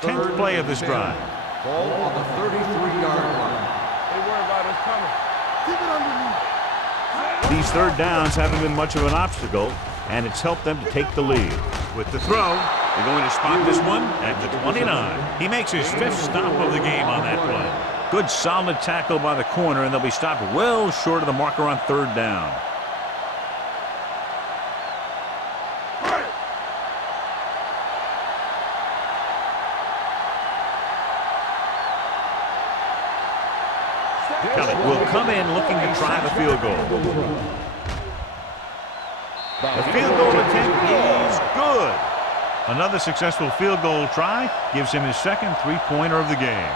Tenth play of this drive. Ball on the 33-yard line. They worry about us coming. Keep it underneath. These third downs haven't been much of an obstacle, and it's helped them to take the lead. With the throw, they're going to spot this one at the 29. He makes his 5th stop of the game on that play. Good solid tackle by the corner, and they'll be stopped well short of the marker on 3rd down. Kelly will come in looking to try the field goal. The field goal attempt is good. Another successful field goal try gives him his 2nd 3-pointer of the game.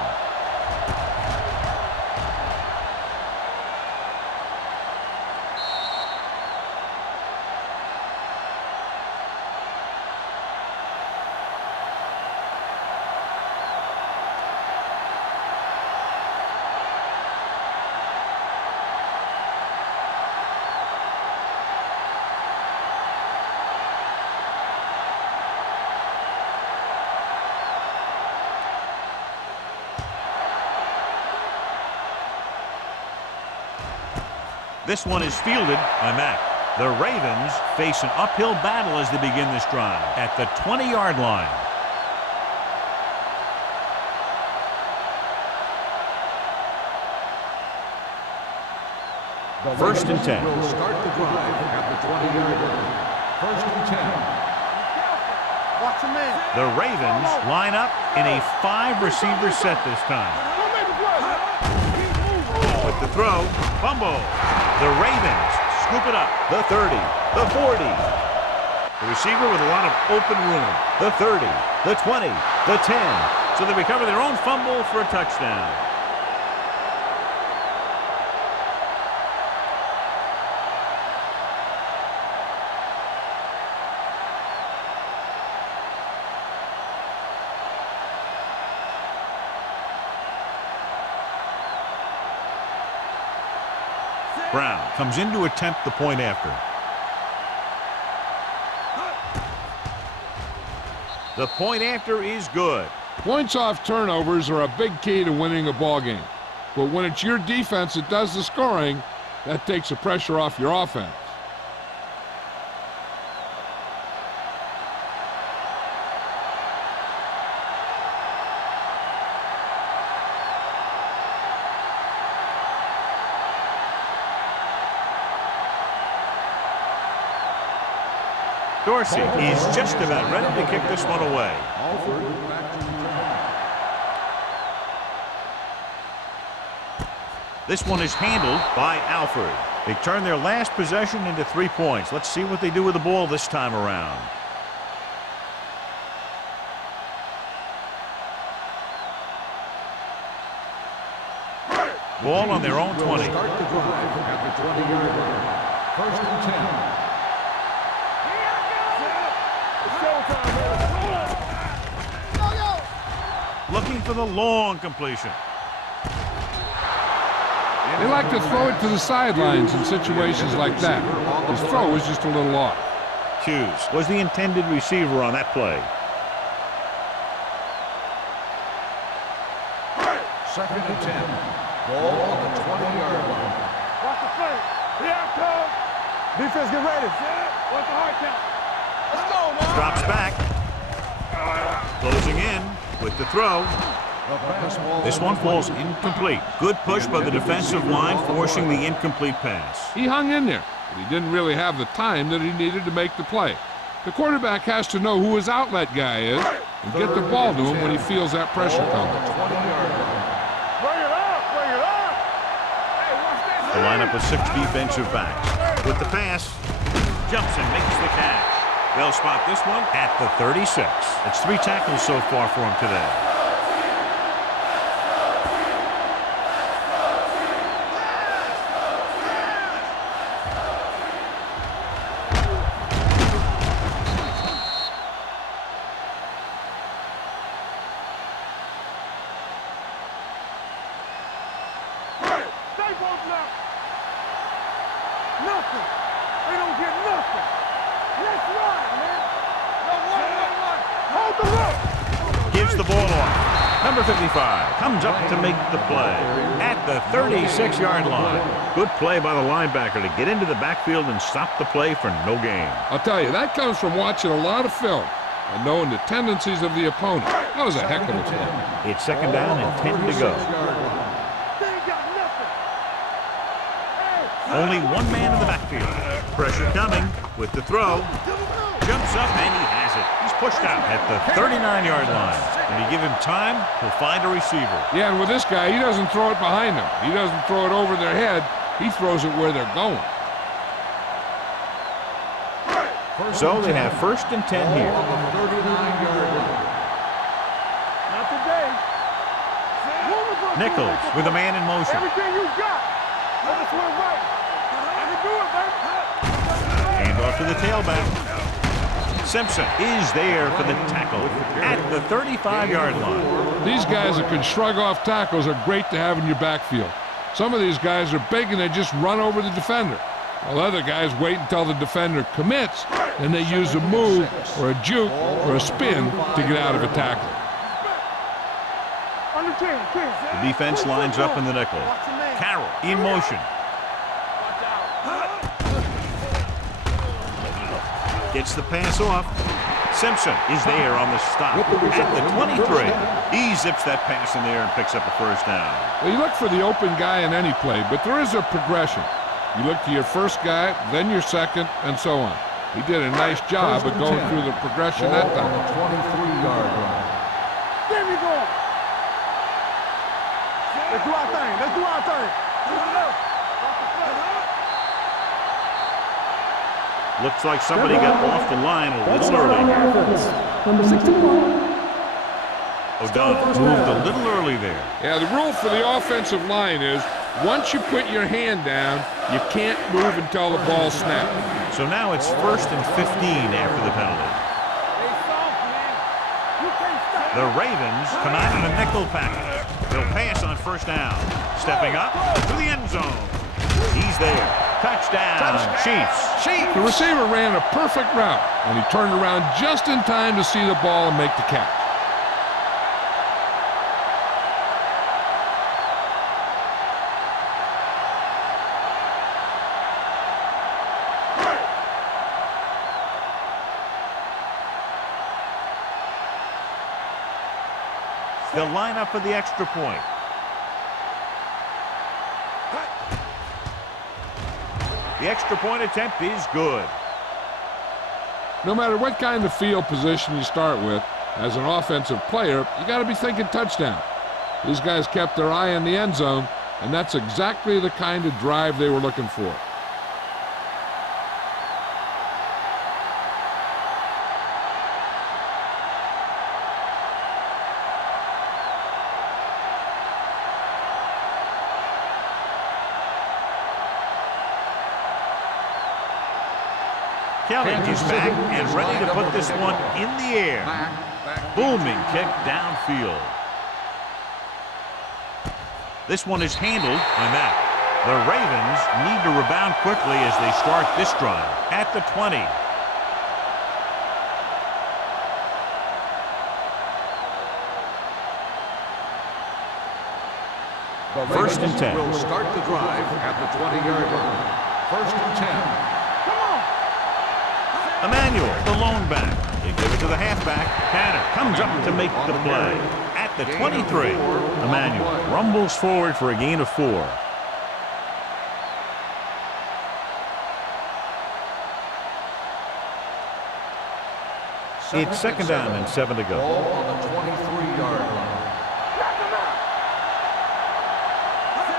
This one is fielded by Mack. The Ravens face an uphill battle as they begin this drive at the 20-yard line. First and 10. Will start the drive at the 20-yard line. First and 10. Watch him in. The Ravens line up in a 5-receiver set this time. Don't make a play. the throw. Fumble. The Ravens scoop it up. The 30. The 40. The receiver with a lot of open room. The 30. The 20. The 10. So they recover their own fumble for a touchdown. Brown comes in to attempt the point after. The point after is good. Points off turnovers are a big key to winning a ball game. But when it's your defense that does the scoring, that takes the pressure off your offense. Dorsey is just about ready to kick this one away. This one is handled by Alford. They turn their last possession into 3 points. Let's see what they do with the ball this time around. Ball on their own 20. Start the drive at the 20-yard line. First and 10. Looking for the long completion. They like to throw it to the sidelines in situations like that. His throw was just a little off. Hughes was the intended receiver on that play. Second and 10. Ball on the 20-yard line. Watch the play. Here it comes. Defense, get ready. What's the hard count? Let's go now. Drops back. Closing in with the throw. This one falls incomplete. Good push by the defensive line, forcing the incomplete pass. He hung in there, but he didn't really have the time that he needed to make the play. The quarterback has to know who his outlet guy is and get the ball to him when he feels that pressure coming. The lineup of 6 defensive backs. With the pass, jumps and makes the catch. They'll spot this one at the 36. It's 3 tackles so far for him today. Nothing. They don't get nothing. Let's run, man. No, run. Hold the look. Gives the ball off. Number 55 comes up to make the play at the 36-yard line. Good play by the linebacker to get into the backfield and stop the play for no gain. I'll tell you, that comes from watching a lot of film and knowing the tendencies of the opponent. That was a heck of a play. It's second down and 10 to go. They ain't got nothing. Only one man in the backfield. Pressure coming with the throw. Jumps up and he has it. He's pushed out at the 39-yard line. When you give him time, he'll find a receiver. Yeah, and with this guy, he doesn't throw it behind them. He doesn't throw it over their head. He throws it where they're going. So they have first and 10 here. Not today. Nichols with a man in motion. Everything you got. Let us win right. I can do it, baby. Hand off to the tailback. Simpson is there for the tackle at the 35-yard line. These guys that can shrug off tackles are great to have in your backfield. Some of these guys are big and they just run over the defender. While other guys wait until the defender commits, and they use a move or a juke or a spin to get out of a tackle. The defense lines up in the nickel. Carroll in motion. Gets the pass off. Simpson is there on the stop at the 23. He zips that pass in there and picks up a first down. Well, you look for the open guy in any play, but there is a progression. You look to your first guy, then your second, and so on. He did a nice job of going through the progression that time. 23-yard line. There we go. Let's do our thing. Let's do our thing. Looks like somebody got off the line a That's little early. offense. Number 61. O'Donnell moved a little early there. Yeah, the rule for the offensive line is once you put your hand down, you can't move until the ball snaps. So now it's 1st and 15 after the penalty. The Ravens come out in a nickel package. They'll pass on 1st down. Stepping up to the end zone. He's there. Touchdown, Chiefs. The receiver ran a perfect route, and he turned around just in time to see the ball and make the catch. They'll line up for the extra point. The extra point attempt is good. No matter what kind of field position you start with, as an offensive player, you got to be thinking touchdown. These guys kept their eye on the end zone, and that's exactly the kind of drive they were looking for. Kelly is back and ready to put this one in the air. Booming kick downfield. This one is handled by Mack. The Ravens need to rebound quickly as they start this drive at the 20. The 1st and 10. will start the drive at the 20-yard line. 1st and 10. Emmanuel, the lone back. They give it to the halfback. Tanner comes up to make the play at the 23. Emmanuel rumbles forward for a gain of 4. It's 2nd down and 7 to go. Ball on the 23-yard line.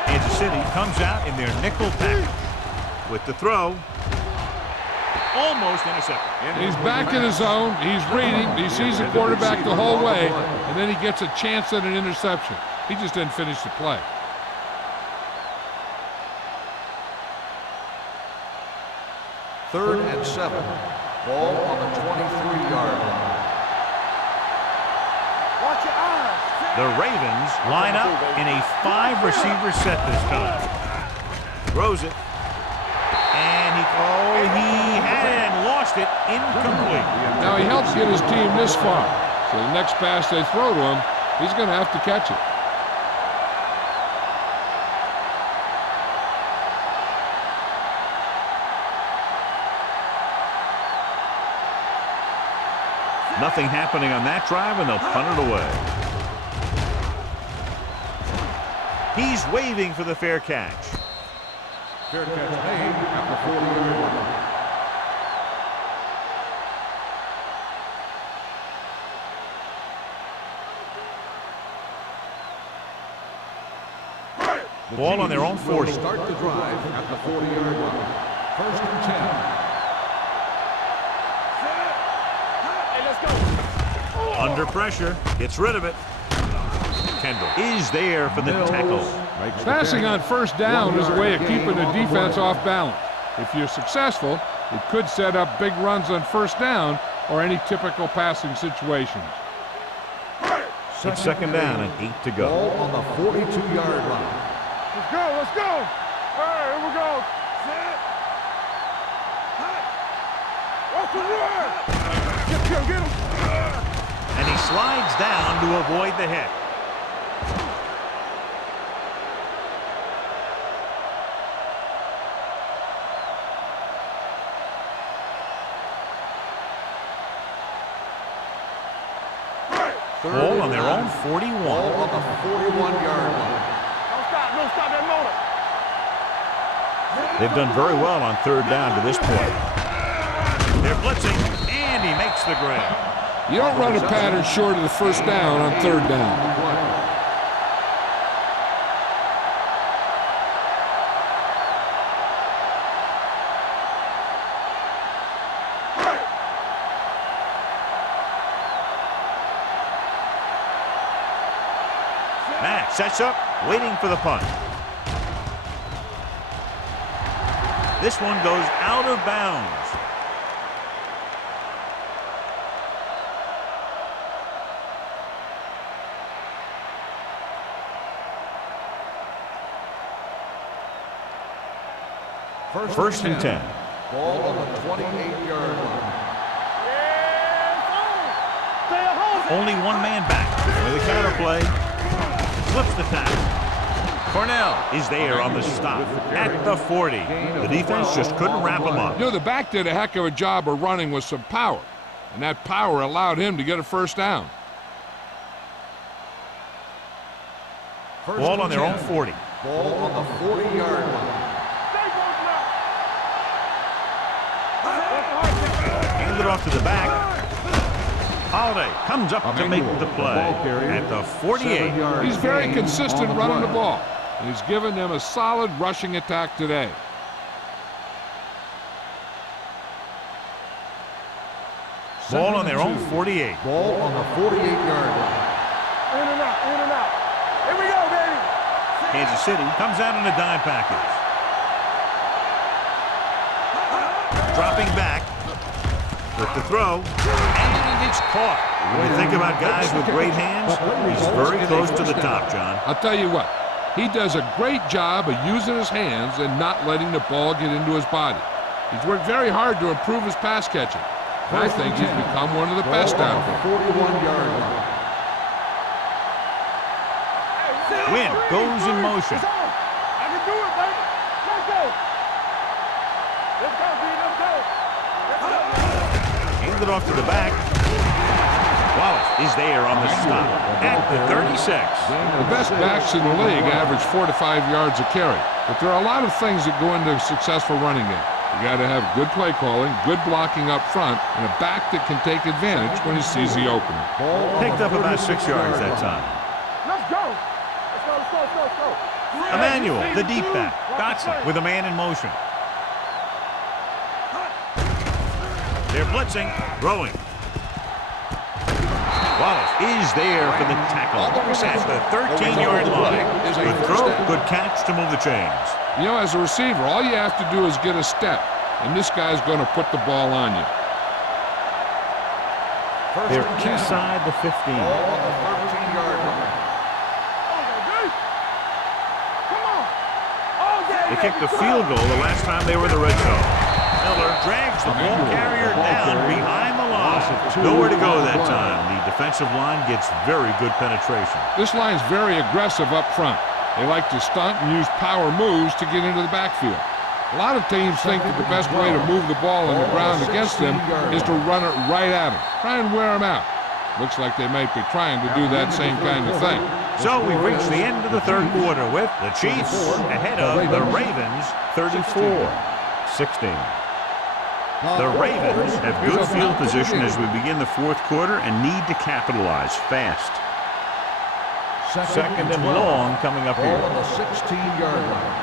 Kansas City comes out in their nickel package with the throw. Almost intercepted. He's back in his zone. He's reading. He sees the quarterback the whole way, and then he gets a chance at an interception. He just didn't finish the play. Third and 7. Ball on the 23-yard line. Watch your eyes. The Ravens line up in a 5-receiver set this time. Throws it. And he had it and lost it. Incomplete. Now he helps get his team this far. So the next pass they throw to him, he's going to have to catch it. Nothing happening on that drive, and they'll punt it away. He's waving for the fair catch. Fair catch made at the 40-yard line. Ball on their own 40. Start the drive at the 40-yard line. 1st and 10. Under pressure, gets rid of it. Kendall is there for the tackle. Passing on 1st down is a way of keeping the defense off balance. If you're successful, it could set up big runs on 1st down or any typical passing situations. It's 2nd down and 8 to go. Ball on the 42-yard line. Let's go, let's go. All right, here we go. Off the run. Get him, get him. And he slides down to avoid the hit. Ball on their own 41. Ball on the 41-yard line. Don't stop that motor. They've done very well on 3rd down to this point. They're blitzing, and he makes the grab. You don't run a pattern short of the 1st down on 3rd down. back, sets up, waiting for the punt. This one goes out of bounds. First and 10. Ball on the 28-yard line. Only one man back. With a counter play. Flips the tackle. Cornell is there on the stop at the 40. The defense just couldn't wrap him up. You know, the back did a heck of a job of running with some power, and that power allowed him to get a first down. Ball on their own 40. Ball on the 40-yard line. Hand it off to the back. Holiday comes up to make the play at the 48. He's very consistent running the ball, and he's given them a solid rushing attack today. Ball on their own 48. Ball on the 48-yard line. In and out, in and out. Here we go, baby. Kansas City comes out in a dime package. Dropping back with the throw, and it's caught. When you think about guys with great hands, he's very close to the top, John. I'll tell you what, he does a great job of using his hands and not letting the ball get into his body. He's worked very hard to improve his pass catching. I think he's become one of the best out there. 41-yard line. Win goes in motion. I can do it, baby. Let's go. Let's go, B. Let's go. Let's go. Hand it off to the back. Wallace is there on the stop at the 36. The best backs in the league average 4 to 5 yards a carry, but there are a lot of things that go into a successful running game. You got to have good play calling, good blocking up front, and a back that can take advantage when he sees the opening. Picked up about 6 yards that time. Let's go. Let's go, let's go, let's go, let's go. Emmanuel, the deep back. Dotson with a man in motion. They're blitzing, throwing. Wallace is there for the tackle at the 13-yard line. Good throw, good catch to move the chains. You know, as a receiver, all you have to do is get a step, and this guy's going to put the ball on you. They're inside the 15. Ball on the 13-yard line. They kicked a field goal the last time they were in the red zone. Miller drags the ball carrier down behind the line. Nowhere to go that time. The defensive line gets very good penetration. This line's very aggressive up front. They like to stunt and use power moves to get into the backfield. A lot of teams think that the best way to move the ball on the ground against them is to run it right at them. Try and wear them out. Looks like they might be trying to do that same kind of thing. So we've reached the end of the third quarter with the Chiefs ahead of the Ravens 34-16. The Ravens have good field position as we begin the fourth quarter and need to capitalize fast. Second and long coming up here. Ball on the 16-yard line.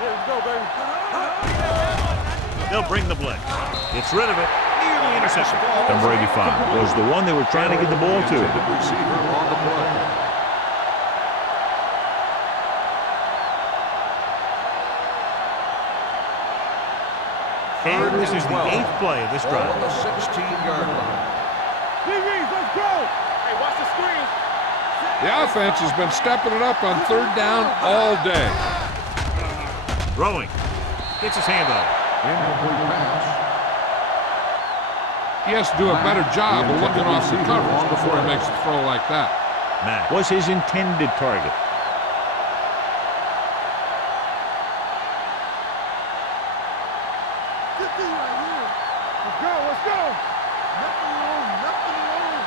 Let's go, baby. They'll bring the blitz. Gets rid of it. Nearly intercepted. Number 85 was the one they were trying to get the ball to. Receiver on the play. And this is the 8th play of this Ball on drive. the 16-yard line. DBs, let's go. Hey, watch the screen. The offense has been stepping it up on third down all day. Throwing. Gets his hand on it. Incomplete pass. He has to do a better job of looking off the coverage before he makes a throw like that. Mack was his intended target. Let's go, let's go. Nothing wrong, nothing wrong.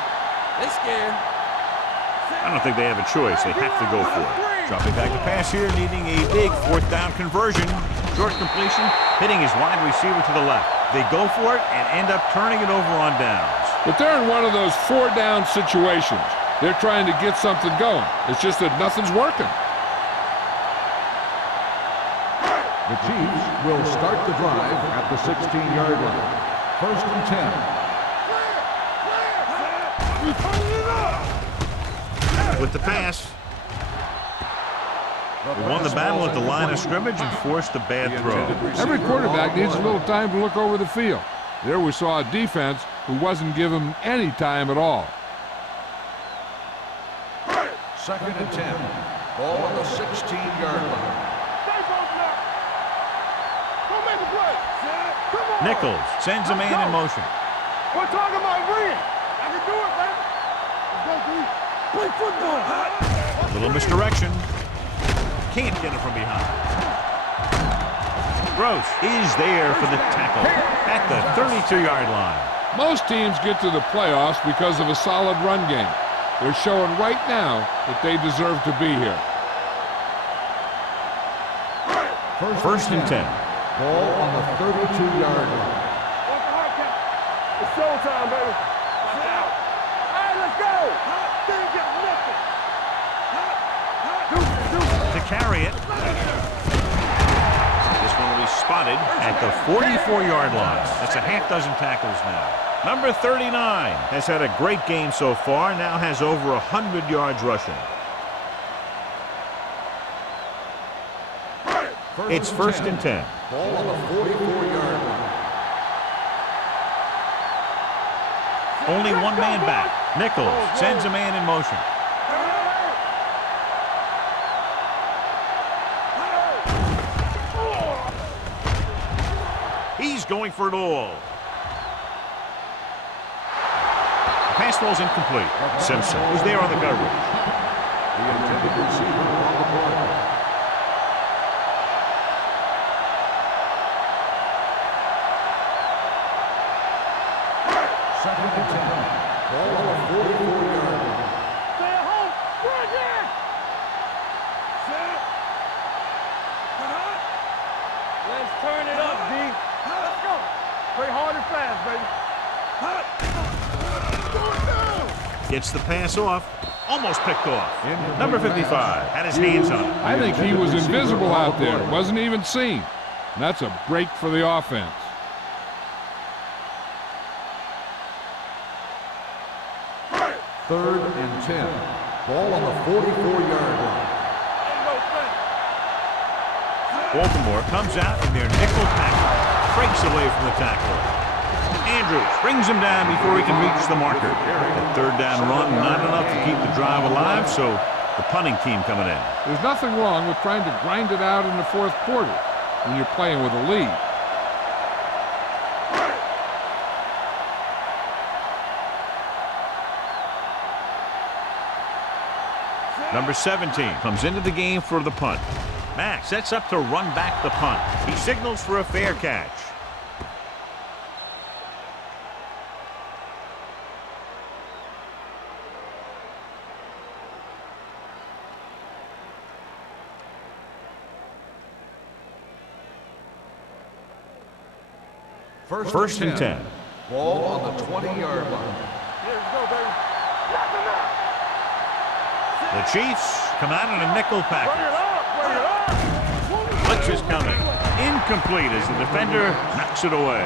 They scared. I don't think they have a choice. They have to go for it. Dropping back to pass here, needing a big fourth down conversion. Short completion, hitting his wide receiver to the left. They go for it and end up turning it over on downs. But they're in one of those 4-down situations. They're trying to get something going. It's just that nothing's working. The Chiefs will start the drive at the 16-yard line. First and 10. With the pass. He won the battle at the line of scrimmage and forced a bad throw. Every quarterback needs a little time to look over the field. There we saw a defense who wasn't given him any time at all. 2nd and 10. Ball on the 16-yard line. Nichols sends a man in motion. We're talking about Green. I can do it, man. Let's go, Green. Play football. Little misdirection. Can't get it from behind. Gross is there for the tackle at the 32-yard line. Most teams get to the playoffs because of a solid run game. They're showing right now that they deserve to be here. First and 10. Ball on the 32-yard line. It's showtime, baby. Watch out. All right, let's go. Didn't get nothing. To carry it. This one will be spotted at the 44-yard line. That's a half dozen tackles now. Number 39 has had a great game so far, now has over 100 yards rushing. It's first and 10. Ball on the 44-yard line. Only one man back. Nichols sends a man in motion. He's going for it all. The pass ball's incomplete. Simpson was there on the coverage. The intended receiver on the play. Second and 10. Ball on the 44-yard line. Stay at home. Right there. Set. Let's turn it up, D. Let's go. Play hard and fast, baby. Gets the pass off. Almost picked off. Number 55 had his hands on it. I think he was invisible out there. Wasn't even seen. And that's a break for the offense. Third and 10. Ball on the 44-yard line. Baltimore comes out in their nickel tackle. Breaks away from the tackler. Andrews brings him down before he can reach the marker. That third down run, not enough to keep the drive alive, so the punting team coming in. There's nothing wrong with trying to grind it out in the fourth quarter when you're playing with a lead. Number 17 comes into the game for the punt. Mack sets up to run back the punt. He signals for a fair catch. First and 10. Ball on the 20-yard line. Here we go, baby. Knock him out. The Chiefs come out in a nickel Bring it package. up. Bring it up. Blitz is coming. Incomplete as the defender knocks it away.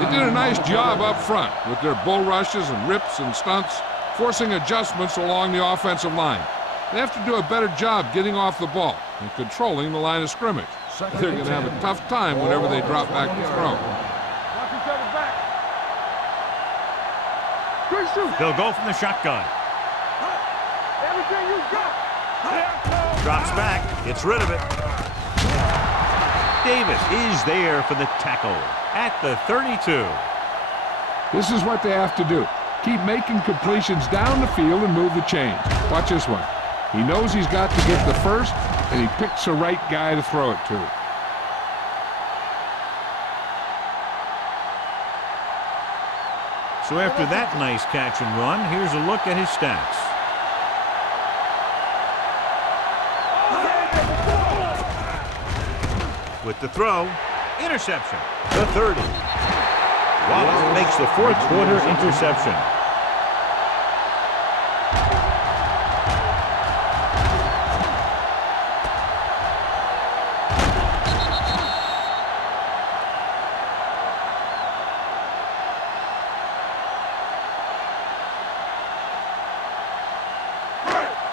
They did a nice job up front with their bull rushes and rips and stunts, forcing adjustments along the offensive line. They have to do a better job getting off the ball and controlling the line of scrimmage. They're going to have a tough time whenever they drop back to throw. Watch each other back. Good shoot. They'll go from the shotgun. Everything you got. Drops back, gets rid of it. Davis is there for the tackle at the 32. This is what they have to do. Keep making completions down the field and move the chains. Watch this one. He knows he's got to get the first, and he picks the right guy to throw it to. So after that nice catch and run, here's a look at his stats. With the throw, interception, the 30. Wallace makes the fourth quarter interception.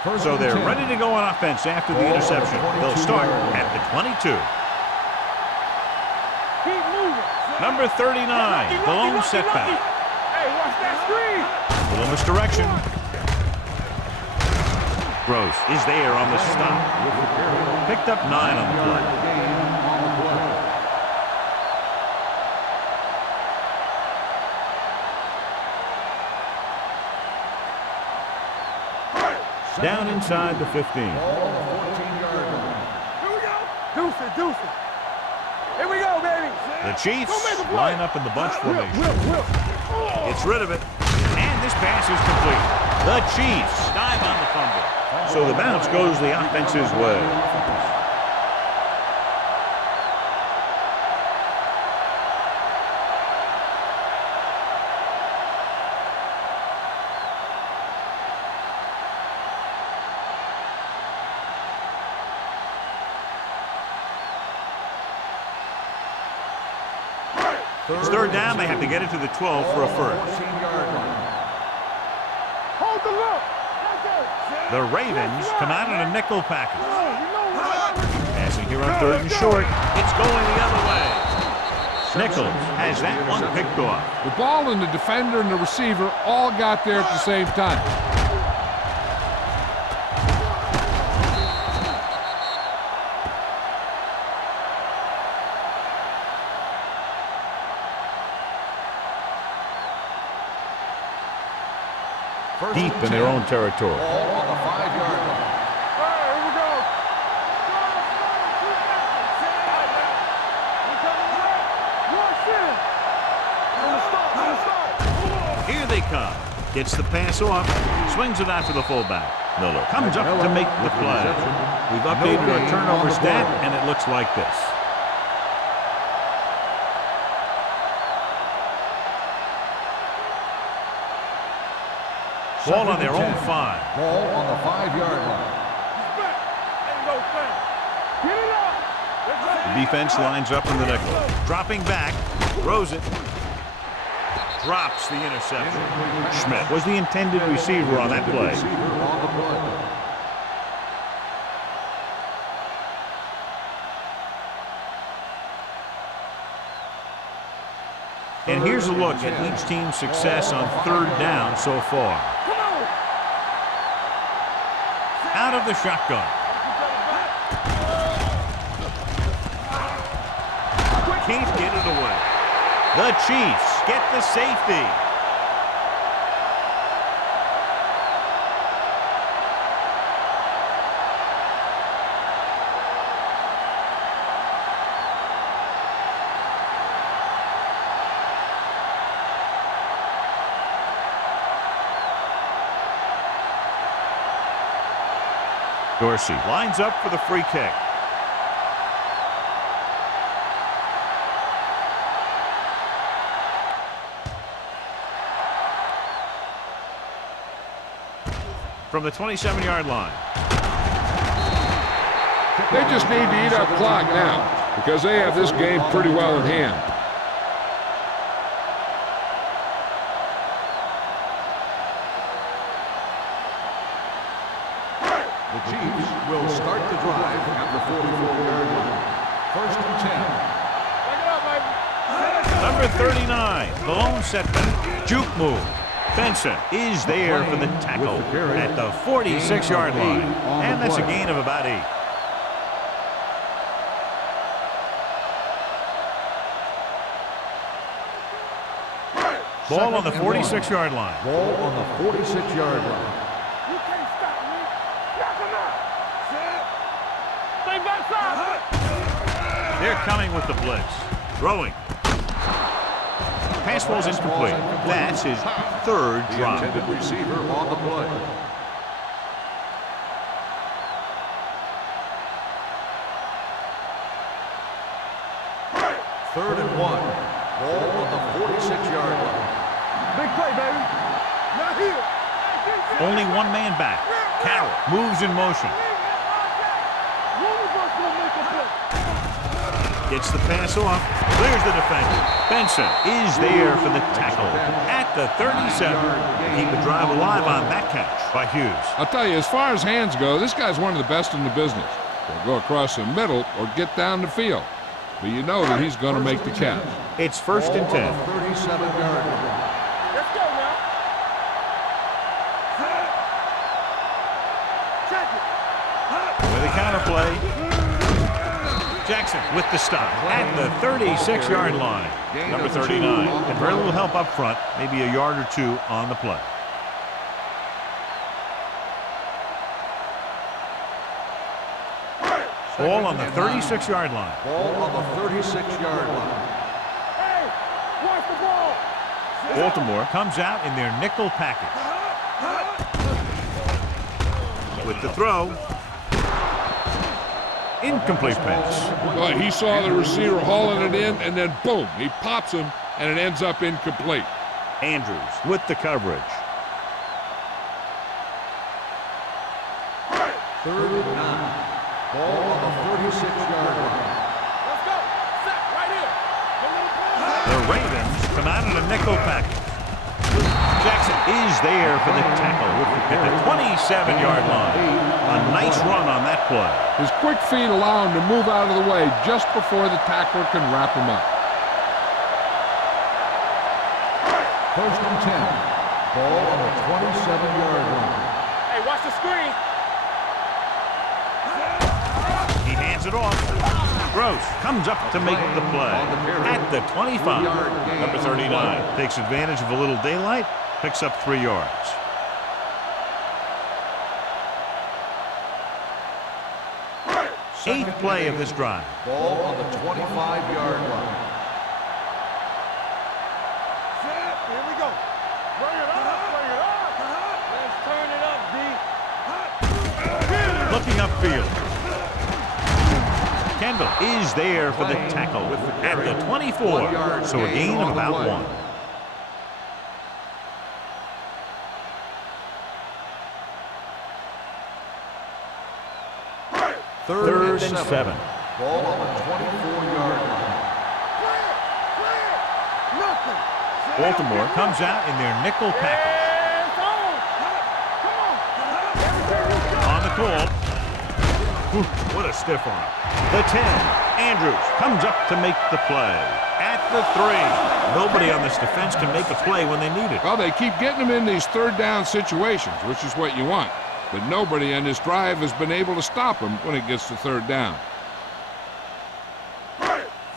So they're ready to go on offense after the interception. They'll start at the 22. Keep moving. Number 39, the lone setback. Hey, watch that screen. Little misdirection. Gross is there on the stop. Picked up 9 on the play. Down inside the 15. Here we go. Deuce it, deuce it. Here we go, baby. The Chiefs line up in the bunch formation. Gets rid of it. And this pass is complete. The Chiefs dive on the fumble. So the bounce goes the offense's way. It's third down. They have to get it to the 12 for a first. Hold the look. The Ravens come out in a nickel package. Passing here on third and short. It's going the other way. Nichols has that one picked off. The ball and the defender and the receiver all got there at the same time. Deep in their own territory. Ball on the 5-yard line. All right, here we go. Here they come. Gets the pass off. Swings it out to the fullback. Miller comes up to make the play. We've updated our turnover stat, and it looks like this. Ball on their own 5. Ball on the 5-yard line. The defense lines up in the nickel. Dropping back. Throws it. Drops the interception. Schmidt was the intended receiver on that play. And here's a look at each team's success on third down so far. Out of the shotgun. Can't get it away. The Chiefs get the safety. Dorsey lines up for the free kick. From the 27-yard line. They just need to eat up clock now because they have this game pretty well in hand. The Chiefs will start the drive at the 44-yard line. First and 10. Number 39, the lone setback. Juke move. Benson is there for the tackle at the 46-yard line. And that's a gain of about 8. Ball on the 46-yard line. Ball on the 46-yard line. You can't stop me. Knock him out. Stay backside. They're coming with the blitz. Throwing. Pass falls incomplete. That's his third drop. The intended receiver on the play. Third and 1. Ball on the 46-yard line. Big play, baby. Not here. Only one man back. Carroll moves in motion. One of us will make a play. Gets the pass off. Clears the defender. Benson is there for the tackle at the 37. Keep the drive alive on that catch by Hughes. I'll tell you, as far as hands go, this guy's one of the best in the business. He'll go across the middle or get down the field. But you know that he's going to make the catch. It's 1st and 10. 37-yard line. Let's go now. Check it. With a counter play, Jackson with the stop at the 36-yard line. Number 39. And very little help up front, maybe a yard or two on the play. Ball on the 36-yard line. Ball on the 36-yard line. Hey, watch the ball. Baltimore comes out in their nickel package. With the throw. Incomplete pass. Well, he saw the receiver hauling it in, and then boom, he pops him, and it ends up incomplete. Andrews with the coverage. 3rd and 9. Ball on the 36-yard line. Let's go. Set right here. Get a little ball. The Ravens come out in a nickel package. Jackson is there for the tackle at the 27-yard line. A nice run on that play. His quick feet allow him to move out of the way just before the tackler can wrap him up. 1st and 10. Ball on the 27-yard line. Hey, watch the screen. He hands it off. Gross comes up to make the play at the 25. Number 39 takes advantage of a little daylight, picks up 3 yards. Eighth play of this drive. Ball on the 25-yard line. Here we go. Bring it up. Bring it up. Let's turn it up, D. Looking upfield. Kendall is there for the tackle at the 24. So a gain of about 1. Third and 7. Ball on the 24-yard line. Nothing. Baltimore comes out in their nickel package. On the call. Whew, what a stiff arm. The 10. Andrews comes up to make the play. At the 3. Nobody on this defense can make a play when they need it. Well, they keep getting him in these third down situations, which is what you want. But nobody on this drive has been able to stop him when it gets to third down.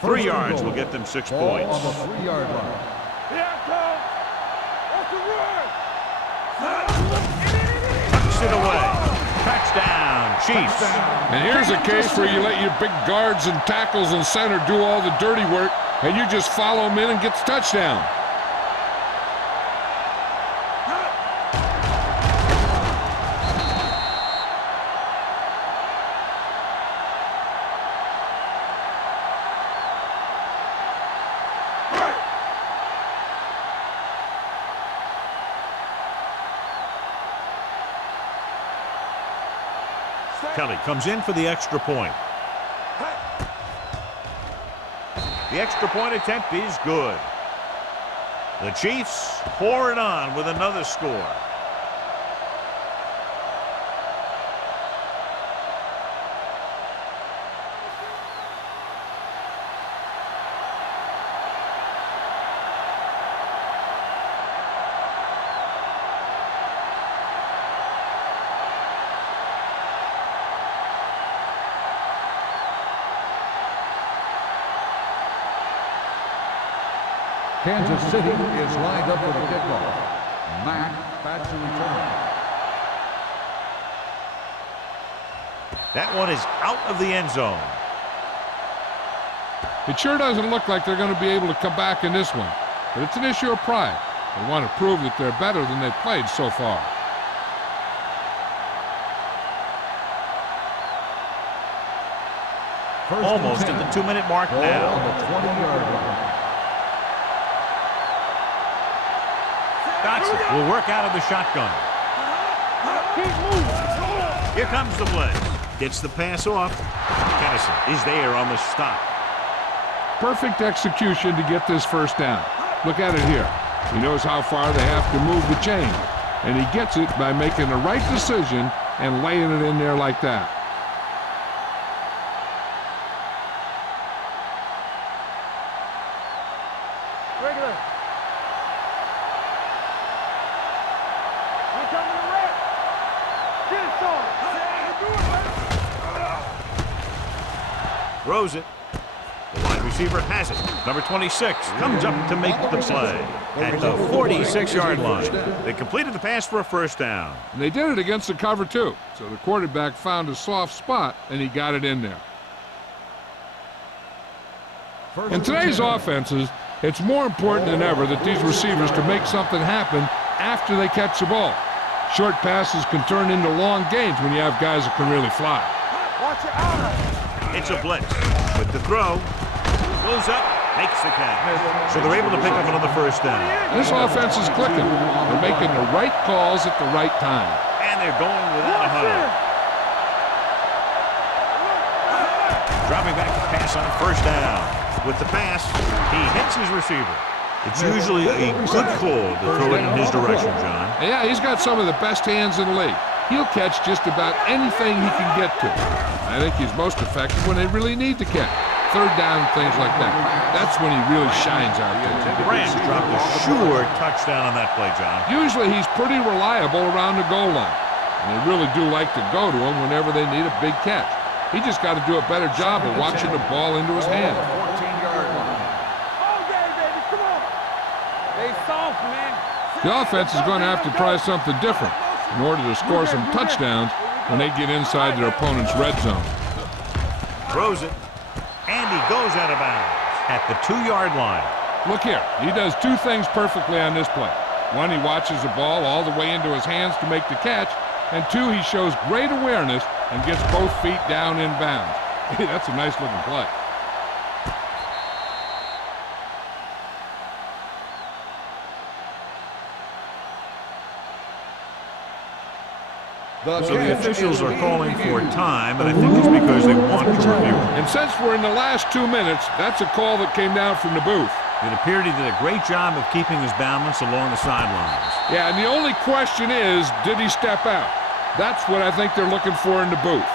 3 yards will get them 6 Ball points. on the 3-yard line. Here I come. That's the run. Tucks it away. Touchdown, Chiefs. And here's a case where you let your big guards and tackles and center do all the dirty work, and you just follow them in and get the touchdown. Kelly comes in for the extra point. The extra point attempt is good. The Chiefs pour it on with another score. Kansas City is lined up for the kickoff. Mack back to return. That one is out of the end zone. It sure doesn't look like they're going to be able to come back in this one, but it's an issue of pride. They want to prove that they're better than they've played so far. Almost at the 2-minute mark Ball now. on the 20-yard line. Dotson will work out of the shotgun. Here comes the blitz. Gets the pass off. Kennison is there on the stop. Perfect execution to get this first down. Look at it here. He knows how far they have to move the chain, and he gets it by making the right decision and laying it in there like that. Regular. We're coming to red. Get it, Sean. Throws it. The wide receiver has it. Number 26 comes up to make the play at the 46-yard line. They completed the pass for a first down. And they did it against the cover, too. So the quarterback found a soft spot, and he got it in there. In today's offenses, it's more important than ever that these receivers can make something happen after they catch the ball. Short passes can turn into long gains when you have guys that can really fly. Watch it out. It's a blitz. With the throw, goes up, makes the catch. So they're able to pick up another first down. And this offense is clicking. They're making the right calls at the right time. And they're going without a huddle. Dropping back to pass on first down. With the pass, he hits his receiver. It's usually a good call to throw it in his direction, John. Yeah, he's got some of the best hands in the league. He'll catch just about anything he can get to. I think he's most effective when they really need to catch. Third down, things like that. That's when he really shines out there. Branch dropped a sure touchdown on that play, John. Usually he's pretty reliable around the goal line. And they really do like to go to him whenever they need a big catch. He just got to do a better job of watching the ball into his hand. 14-yard line. Okay, baby, come on. They soft, man. The offense is going to have to try something different in order to score some touchdowns when they get inside their opponent's red zone. Throws it, and he goes out of bounds at the 2-yard line. Look here, he does two things perfectly on this play. One, he watches the ball all the way into his hands to make the catch, and two, he shows great awareness and gets both feet down in bounds. Hey, that's a nice looking play. So the officials are calling for time, and I think it's because they want to review it. And since we're in the last 2 minutes, that's a call that came down from the booth. It appeared he did a great job of keeping his balance along the sidelines. Yeah, and the only question is, did he step out? That's what I think they're looking for in the booth.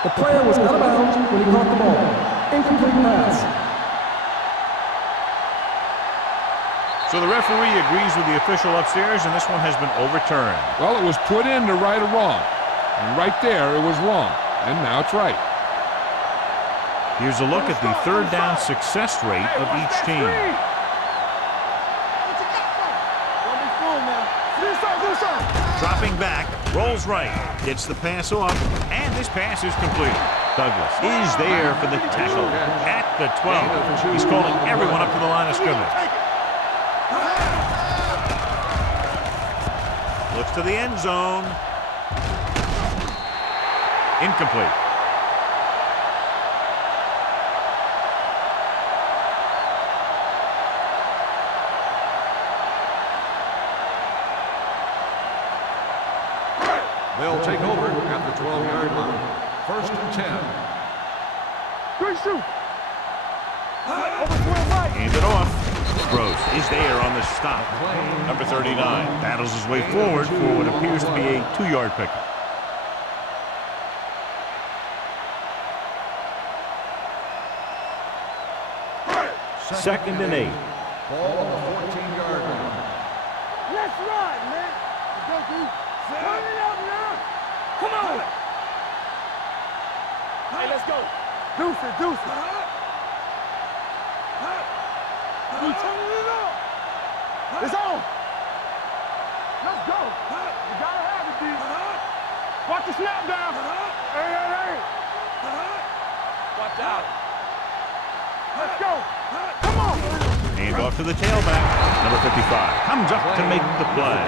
The player was out of bounds when he caught the ball. Incomplete pass. So the referee agrees with the official upstairs, and this one has been overturned. Well, it was put in to right or wrong. And right there, it was wrong. And now it's right. Here's a look at the third down success rate of each team. Dropping back, rolls right, gets the pass off, and this pass is complete. Douglas is there for the tackle at the 12. He's calling everyone up to the line of scrimmage. Looks to the end zone. Incomplete. They'll take over at the 12-yard line. First and 10. Good shoot. Over 12 right. Hand it off. Gross is there on the stop. Number 39 battles his way forward for what appears to be a 2-yard pickup. Second and 8. Ball on the 14-yard line. Let's ride, man. Go, dude. Turn it up now. Come on. Hey, let's go. Deuce it, deuce it. We turning it up. It's on. Let's go. You gotta have it, D. Watch the snap down. Hey, hey, hey. Watch out. Let's go. Come on. Hand off to the tailback. Number 55 comes up to make the play.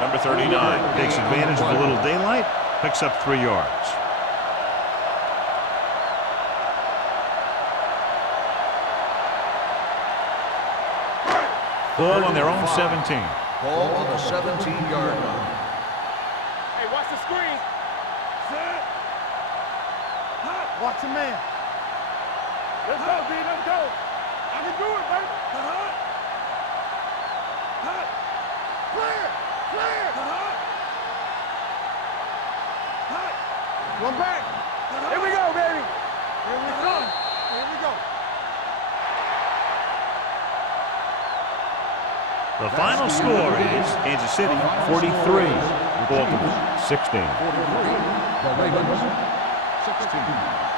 Number 39 takes advantage of a little daylight, picks up 3 yards. Ball on their own 17. Ball on the 17-yard line. Hey, watch the screen. Watch the man. Let's go, D. Let's go. I can do it, baby. Clear. Clear. One back. Here we go, baby. Here we go. Here we go. The final score is Kansas City 43, Baltimore 16. 43, the Ravens 16.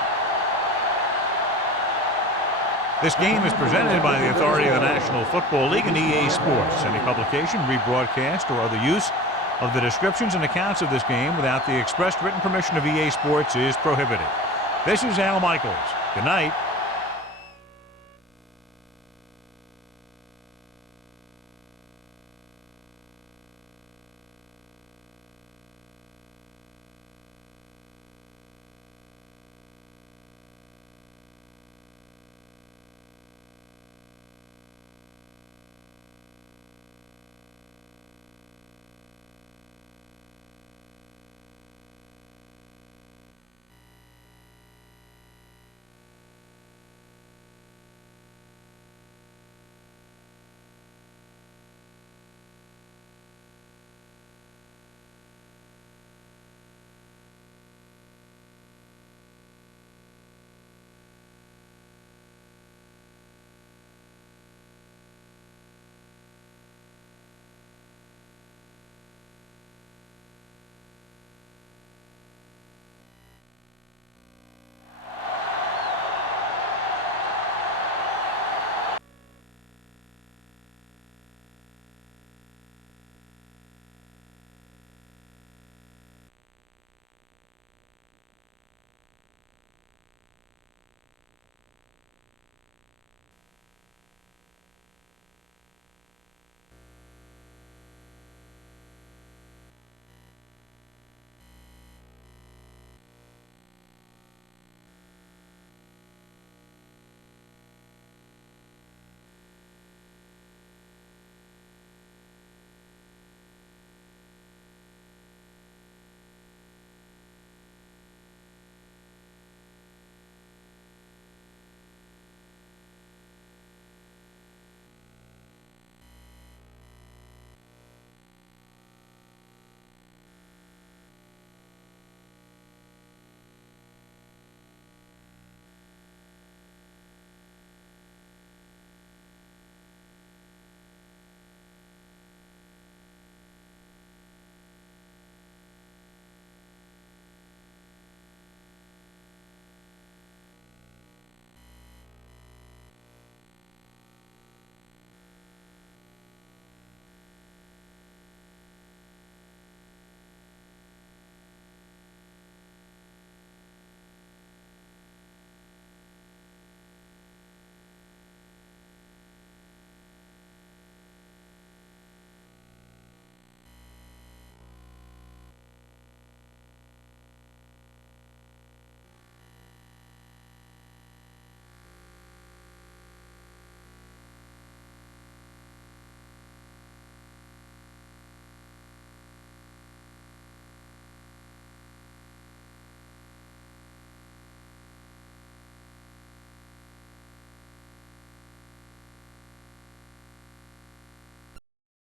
This game is presented by the authority of the National Football League and EA Sports. Any publication, rebroadcast, or other use of the descriptions and accounts of this game without the expressed written permission of EA Sports is prohibited. This is Al Michaels. Good night.